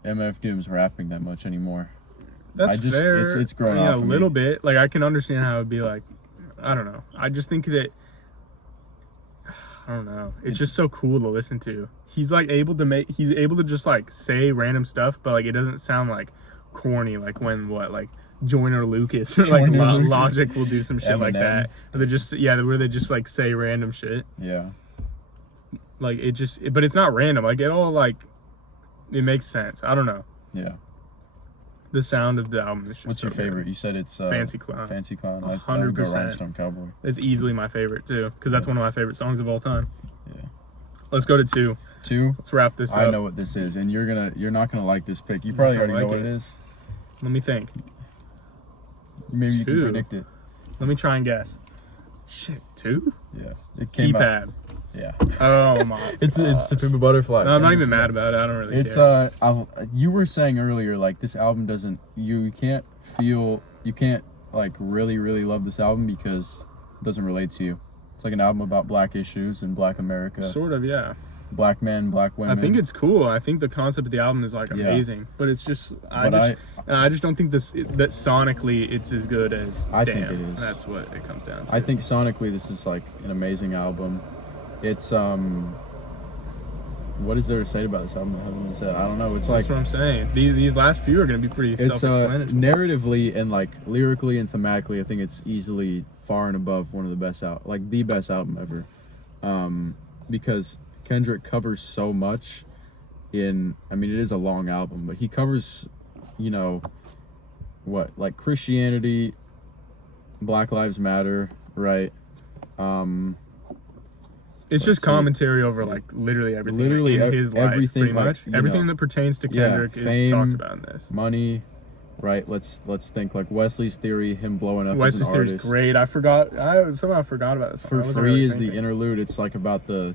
MF Doom's rapping that much anymore. That's fair. It's grown off a little bit. Like I can understand how it'd be like. I don't know. I just think that I don't know. It's just so cool to listen to. He's like able to just like say random stuff, but like it doesn't sound like corny. Like when like Joyner Lucas or like Logic will do some shit like that. Where they just like say random shit. Yeah. Like but it's not random. Like it all like it makes sense. I don't know. Yeah. The sound of the album is just What's your so good. favorite? You said it's Fancy Clown. Fancy Clown. I would go 100%. Rhinestone Cowboy. It's easily my favorite too, because that's one of my favorite songs of all time. Yeah. Let's go to 2. 2. Let's wrap this up. I know what this is, and you're not gonna like this pick. You probably already know what it is. Let me think. Maybe you 2. can predict it. Let me try and guess. Shit, 2? Yeah, it came out. Keypad. Yeah. Oh my. It's To Pimp a Butterfly. No, I'm not even mad about it. I don't really It's care. you were saying earlier, like, this album doesn't, you can't like really love this album because it doesn't relate to you. It's like an album about black issues and black America, Sort of, yeah. black men, black women. I think it's cool. I think the concept of the album is like amazing, but it's just I just don't think that sonically it's as good as I Damn. think it is. That's what it comes down to. I think sonically this is like an amazing album. It's what is there to say about this album that hasn't been said? I don't know. It's like, that's what I'm saying. These last few are gonna be pretty it's self-explanatory. narratively and like lyrically and thematically, I think it's easily far and above one of the best the best album ever. Because Kendrick covers so much it is a long album, but he covers, like Christianity, Black Lives Matter, right? It's just commentary over like literally everything. Literally in his life, everything, pretty much. Everything that pertains to Kendrick is talked about in this. Money, right? Let's think like Wesley's Theory, him blowing up Wesley's as an Theory is artist. great. I somehow forgot about this. For Free is the interlude. It's like about the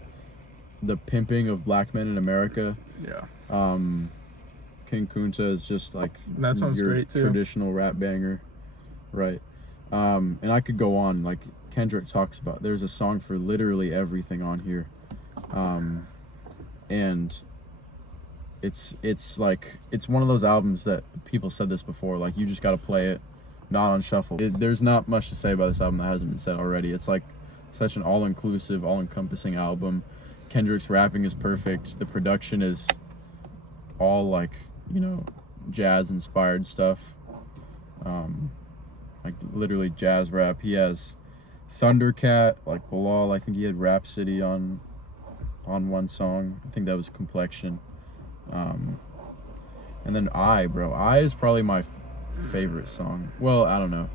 pimping of black men in America. Yeah. King Kunta is just like that sounds your great too. Traditional rap banger, right? And I could go on. Like Kendrick talks about, there's a song for literally everything on here, and it's like, it's one of those albums that people said this before. Like, you just got to play it, not on shuffle. There's not much to say about this album that hasn't been said already. It's like such an all-inclusive, all-encompassing album. Kendrick's rapping is perfect. The production is all like, jazz-inspired stuff. Like literally jazz rap. He has Thundercat, like Bilal. I think he had Rhapsody on one song. I think that was Complexion. And then I is probably my favorite song. Well, I don't know.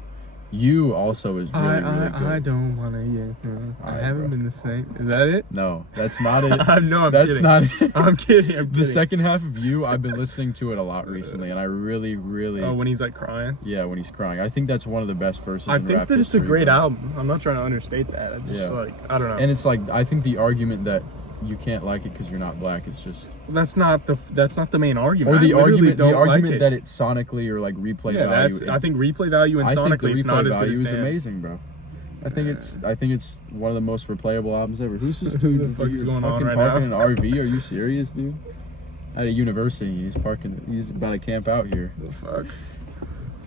You also is really good. I don't wanna I haven't been the same. Is that it? No, that's not it. I'm kidding. Not it. I'm kidding. The second half of You, I've been listening to it a lot recently, and I really. Oh, when he's like crying. Yeah, when he's crying. I think that's one of the best verses in rap history. I think that it's a great album. I'm not trying to understate that. I just I don't know. And it's like, I think the argument that you can't like it because you're not black is just, that's not the main argument. or the argument like that it's sonically or like replay value. I think replay value and sonically it's not as good as value is Damn. amazing, bro. I think it's one of the most replayable albums ever. Who's this dude? What the fuck is going on fucking right parking now? an RV? Are you serious, dude? At a university, he's about to camp out here. The fuck?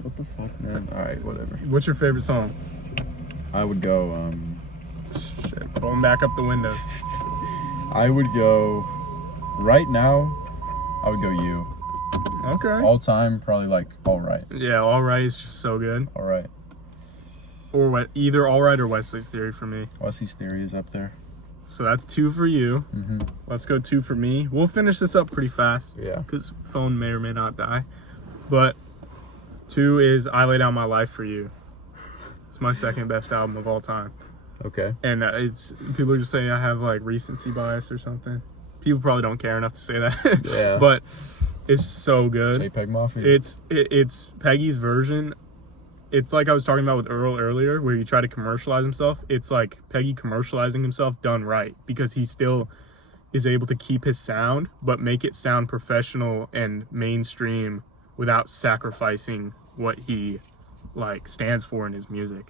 What the fuck, man? All right, whatever. What's your favorite song? I would go. Shit, pulling back up the windows. I would go. Right now, I would go You. Okay. All time, probably like All Right. Yeah, All Right is just so good. All Right. Or either All Right or Wesley's Theory for me. Wesley's Theory is up there. So that's 2 for you. Mm-hmm. Let's go 2 for me. We'll finish this up pretty fast. Yeah. Because phone may or may not die. But 2 is I Lay Down My Life for You. It's my second best album of all time. Okay. And people are just saying I have like recency bias or something. People probably don't care enough to say that. Yeah. But it's so good. JPEG Mafia. It's Peggy's version. It's like I was talking about with Earl earlier, where he tried to commercialize himself. It's like Peggy commercializing himself done right, because he still is able to keep his sound, but make it sound professional and mainstream without sacrificing what he like stands for in his music.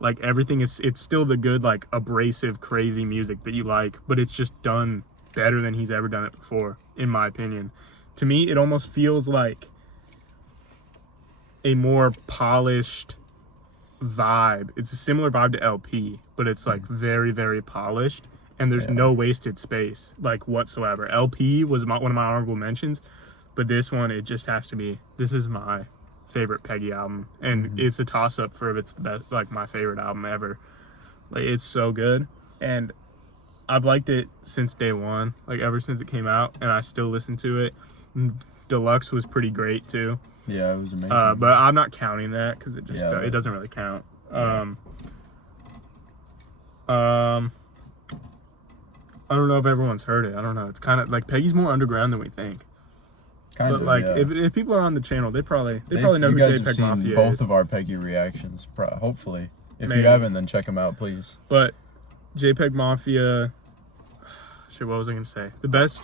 Like everything it's still the good, like abrasive, crazy music that you like, but it's just done better than he's ever done it before, in my opinion. To me, it almost feels like a more polished vibe. It's a similar vibe to LP, but it's like very, very polished, and there's no wasted space like whatsoever. LP was one of my honorable mentions, but this one, it just has to be. This is my favorite Peggy album, and it's a toss-up for if it's the best, like my favorite album ever. Like, it's so good, and I've liked it since day one, like ever since it came out, and I still listen to it. Deluxe was pretty great too. Yeah, it was amazing. But I'm not counting that because it just Yeah, it doesn't really count. Yeah. I don't know if everyone's heard it. I don't know. It's kind of like Peggy's more underground than we think. Kind But of, like, yeah. if people are on the channel, they probably know you who guys have JPEG seen Mafia both is. of our Peggy reactions, hopefully. If Maybe. you haven't, then check them out, please. But JPEG Mafia, shit, what was I gonna say? The best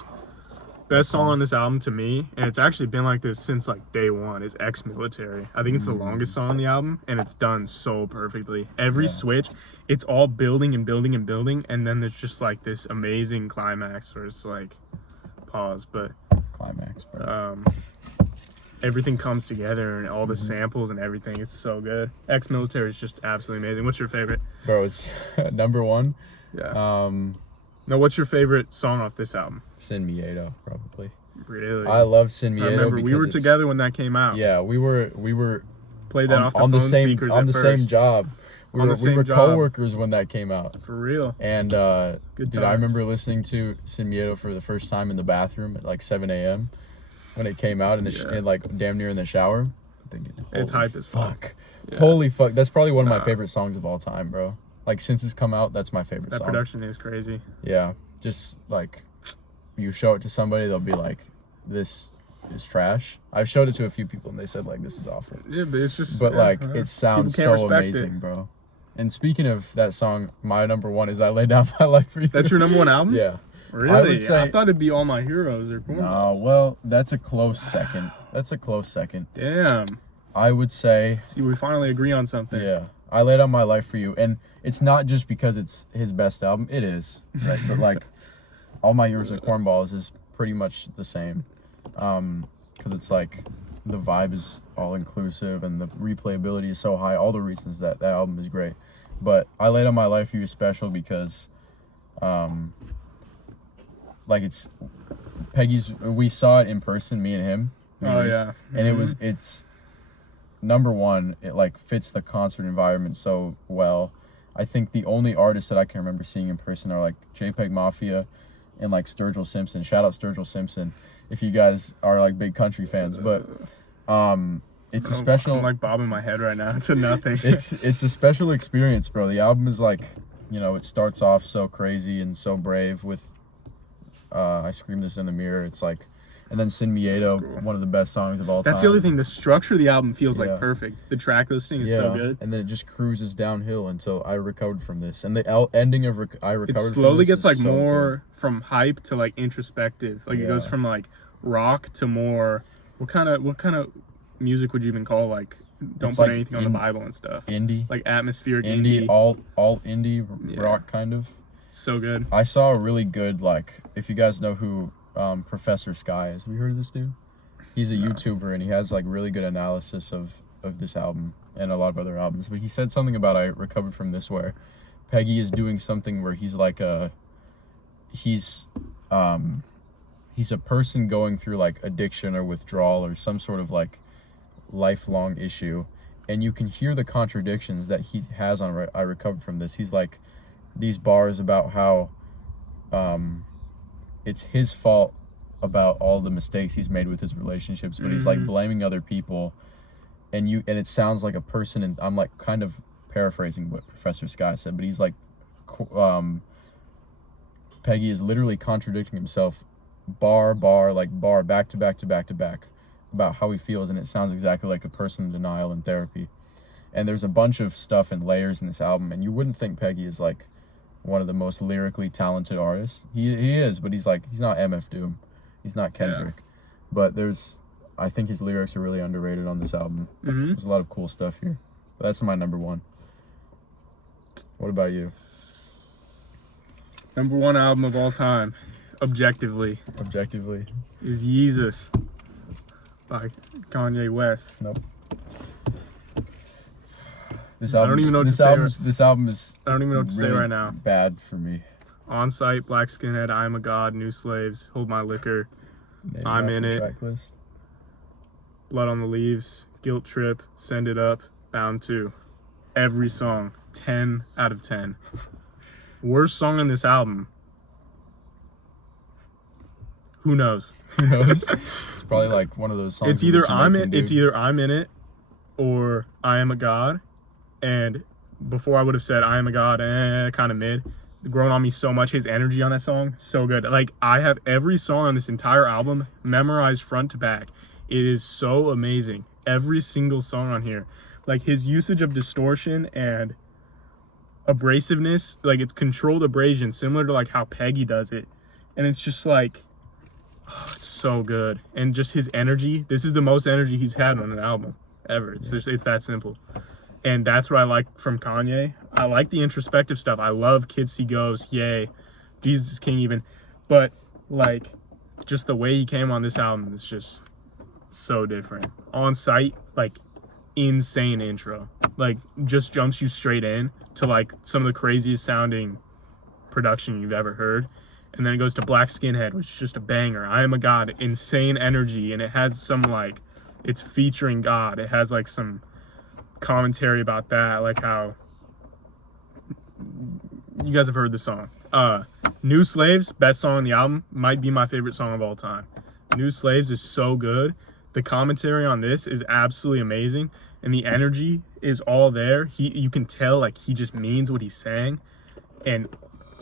song on this album to me, and it's actually been like this since like day one, is Ex-Military. I think it's the longest song on the album, and it's done so perfectly. Every switch, it's all building and building and building, and then there's just like this amazing climax where it's like, pause, but Climax, bro. everything comes together and all the samples and everything. It's so good. Ex-Military is just absolutely amazing. What's your favorite? Bro, it's number one. Yeah. No, what's your favorite song off this album? Sin Miedo, probably. Really? I love Sin Miedo. I remember we were because together when that came out. Yeah, we were Played that off the on phone the same speakers on at the first. same job. We were job. co-workers when that came out. For real. And Good dude, I times. remember listening to Sin Miedo for the first time in the bathroom at like 7 a.m. when it came out, in like damn near in the shower. Thinking, It's hype as fuck. Yeah. Holy fuck, that's probably one of my favorite songs of all time, bro. Like since it's come out, that's my favorite That song. production is crazy. Yeah, just like you show it to somebody, they'll be like, "This is trash." I've showed it to a few people and they said like, "This is awful." Yeah, but it's just. But like, it sounds People can't so respect amazing, it. bro. And speaking of that song, my number one is "I Lay Down My Life For You." That's your number one album? Yeah. Really? I would say- I thought it'd be All My Heroes or No, Cornballs. well, that's a close second. That's a close second. Damn. I would say, See, we finally agree on something. yeah, "I Laid Down My Life For You," and it's not just because it's his best album. It is, right? But like, "All My Heroes" and Cornballs is pretty much the same, because it's like the vibe is all inclusive and the replayability is so high. All the reasons that album is great, but "I Laid Down My Life For You" is special because, like it's Peggy's. We saw it in person, me and him. Oh, yeah. And it's number one. It like fits the concert environment so well. I think the only artists that I can remember seeing in person are like JPEG Mafia and like Sturgill Simpson. Shout out Sturgill Simpson if you guys are like big country fans. But it's a special. I'm like bobbing my head right now to nothing. It's a special experience, bro. The album is like, it starts off so crazy and so brave with I Scream This in the Mirror. It's like, and then Sin Miedo, cool. one of the best songs of all time. That's the other thing. The structure of the album feels Yeah. like perfect. The track listing is so good. And then it just cruises downhill until I Recovered From This. And the ending of I Recovered It From This slowly gets is like so more from hype to like introspective. Like it goes Yeah. from like rock to more. What kind of music would you even call like? Don't It's put like anything on the Bible and stuff. indie. Like atmospheric Indie, all indie Yeah. rock kind of. So good. I saw a really good, like, if you guys know who Professor Sky is. Have you heard of this dude? He's a YouTuber and he has like really good analysis of this album and a lot of other albums. But he said something about I Recovered From This where Peggy is doing something where he's like he's a person going through like addiction or withdrawal or some sort of like lifelong issue, and you can hear the contradictions that he has on I Recovered From This. He's like these bars about how it's his fault about all the mistakes he's made with his relationships, but he's like blaming other people, and it sounds like a person, and I'm like kind of paraphrasing what Professor Sky said, but he's like Peggy is literally contradicting himself bar back to back about how he feels, and it sounds exactly like a person in denial in therapy. And there's a bunch of stuff and layers in this album, and you wouldn't think Peggy is like one of the most lyrically talented artists. He is, but he's not MF Doom. He's not Kendrick. Yeah. But I think his lyrics are really underrated on this album. There's a lot of cool stuff here. But that's my number one. What about you? Number one album of all time, objectively, is Yeezus by Kanye West. Nope. I don't even know what to say. This album is. I don't even know what to really say right now. Bad for me. On Sight, Black Skinhead, I Am a God, New Slaves, Hold My Liquor, I'm In It, Blood on the Leaves, Guilt Trip, Send It Up, Bound 2. Every song, 10 out of 10. Worst song on this album, Who knows? Who knows? It's probably like one of those songs. It's either I'm in it, or I Am a God. And before I would have said I Am a God, kind of mid. Grown on me so much. His energy on that song, so good. Like, I have every song on this entire album memorized front to back. It is so amazing. Every single song on here. Like, his usage of distortion and abrasiveness, like, it's controlled abrasion, similar to like how Peggy does it. And it's just like, oh, it's so good. And just his energy. This is the most energy he's had on an album ever. It's just, it's that simple. And that's what I like from Kanye. I like the introspective stuff. I love Kids See Ghosts, Yay, Jesus is King even. But, like, just the way he came on this album is just so different. On Sight, like, insane intro. Like, just jumps you straight in to, like, some of the craziest sounding production you've ever heard. And then it goes to Black Skinhead, which is just a banger. I Am a God, insane energy. And it has some, like, it's featuring God. It has, like, some commentary about that, like how you guys have heard the song. New Slaves, best song on the album, might be my favorite song of all time. New Slaves is so good. The commentary on this is absolutely amazing, and the energy is all there. You can tell like he just means what he's saying, and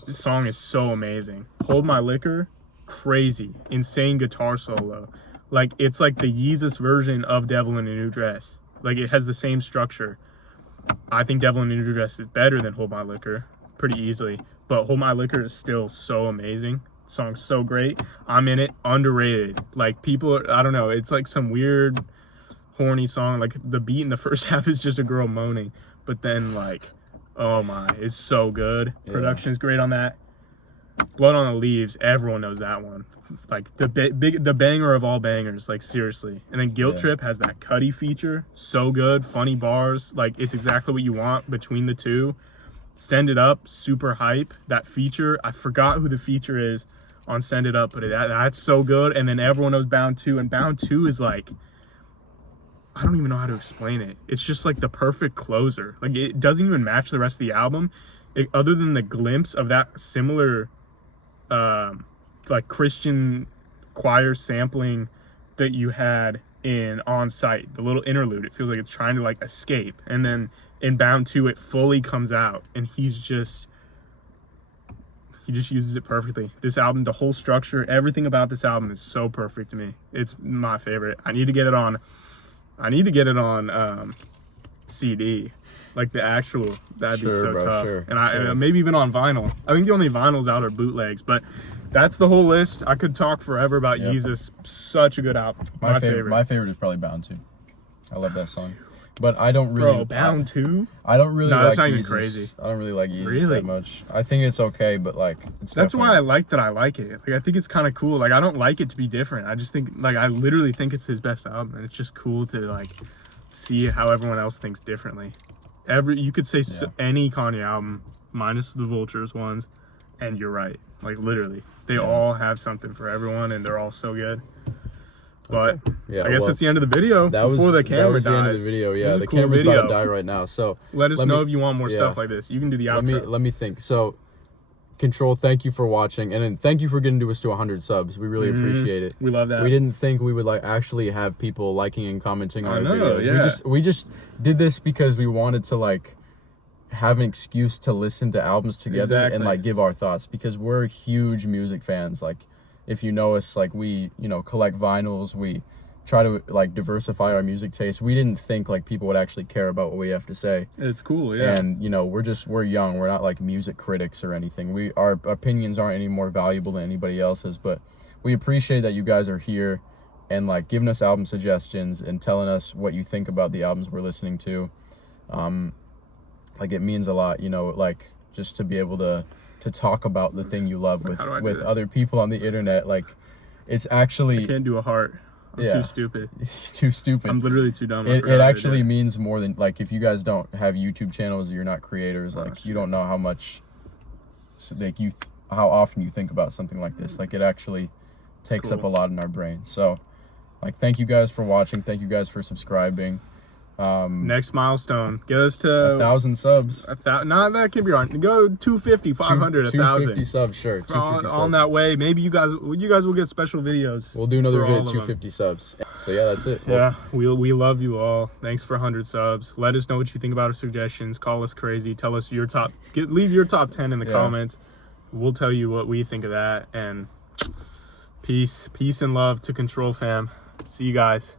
the song is so amazing. Hold My Liquor, crazy, insane guitar solo. Like, it's like the Yeezus version of Devil in a New Dress. Like, it has the same structure. I think Devil in a New Dress is better than Hold My Liquor, pretty easily. But Hold My Liquor is still so amazing. The song's so great. I'm In It, underrated. Like, people, I don't know, it's like some weird, horny song. Like, the beat in the first half is just a girl moaning. But then, like, oh my, it's so good. Yeah. Production's great on that. Blood on the Leaves, everyone knows that one. Like, the banger of all bangers, like, seriously. And then Guilt Trip has that Cuddy feature, so good, funny bars, like, it's exactly what you want between the two. Send It Up, super hype. That feature, I forgot who the feature is on Send It Up, but that's so good. And then everyone knows Bound 2, and Bound 2 is like, I don't even know how to explain it. It's just like the perfect closer. Like, it doesn't even match the rest of the album, other than the glimpse of that similar like Christian choir sampling that you had in On Sight, the little interlude. It feels like it's trying to like escape, and then in Bound 2 it fully comes out, and he just uses it perfectly. This album, the whole structure, everything about this album is so perfect to me. It's my favorite. I need to get it on CD, like the actual. That'd be so tough. And maybe even on vinyl. I think the only vinyls out are bootlegs, but that's the whole list. I could talk forever about Yeezus. Such a good album. My favorite. My favorite is probably Bound 2. I love that song. But I don't really... Bound 2? I don't really like that's not Yeezus. even crazy. I don't really like Yeezus that much. I think it's okay, but like... That's why I like that I like it. Like, I think it's kind of cool. Like, I don't like it to be different. I just think... Like, I literally think it's his best album. And it's just cool to, like, see how everyone else thinks differently. You could say any Kanye album, minus the Vultures ones, and you're right. Like, literally. They all have something for everyone, and they're all so good. But I guess that's the end of the video. Before the camera dies. That was the end of the video. Yeah, the camera's about to die right now. So let us know if you want more stuff like this. You can do the outro. Let me think. So, Control, thank you for watching, and then thank you for getting us to 100 subs. We really appreciate it. We love that. We didn't think we would like actually have people liking and commenting on our videos. Yeah. We just did this because we wanted to like have an excuse to listen to albums together and like give our thoughts, because we're huge music fans. Like, if you know us, like we, collect vinyls, we try to like diversify our music taste. We didn't think like people would actually care about what we have to say. It's cool, yeah. And we're young. We're not like music critics or anything. Our opinions aren't any more valuable than anybody else's, but we appreciate that you guys are here and like giving us album suggestions and telling us what you think about the albums we're listening to. Like, it means a lot, like just to be able to talk about the thing you love with other people on the internet. Like, it's actually... I can't do a heart. I'm too stupid. He's too stupid. I'm literally too dumb. It actually means more than, like, if you guys don't have YouTube channels or you're not creators, like, you don't know how much, like, how often you think about something like this. Like, it actually takes up a lot in our brain. So, like, thank you guys for watching. Thank you guys for subscribing. Next milestone. Get us to 1,000 subs. Nah, that can be hard. Go 250, 500, 1,000. 250 subs, sure. 250 on subs. that way. Maybe you guys will get special videos. We'll do another for video all at of them. 250 subs. So yeah, that's it. Yeah, we love you all. Thanks for 100 subs. Let us know what you think about our suggestions. Call us crazy. Tell us your leave your top 10 in the comments. We'll tell you what we think of that. And peace and love to Control fam. See you guys.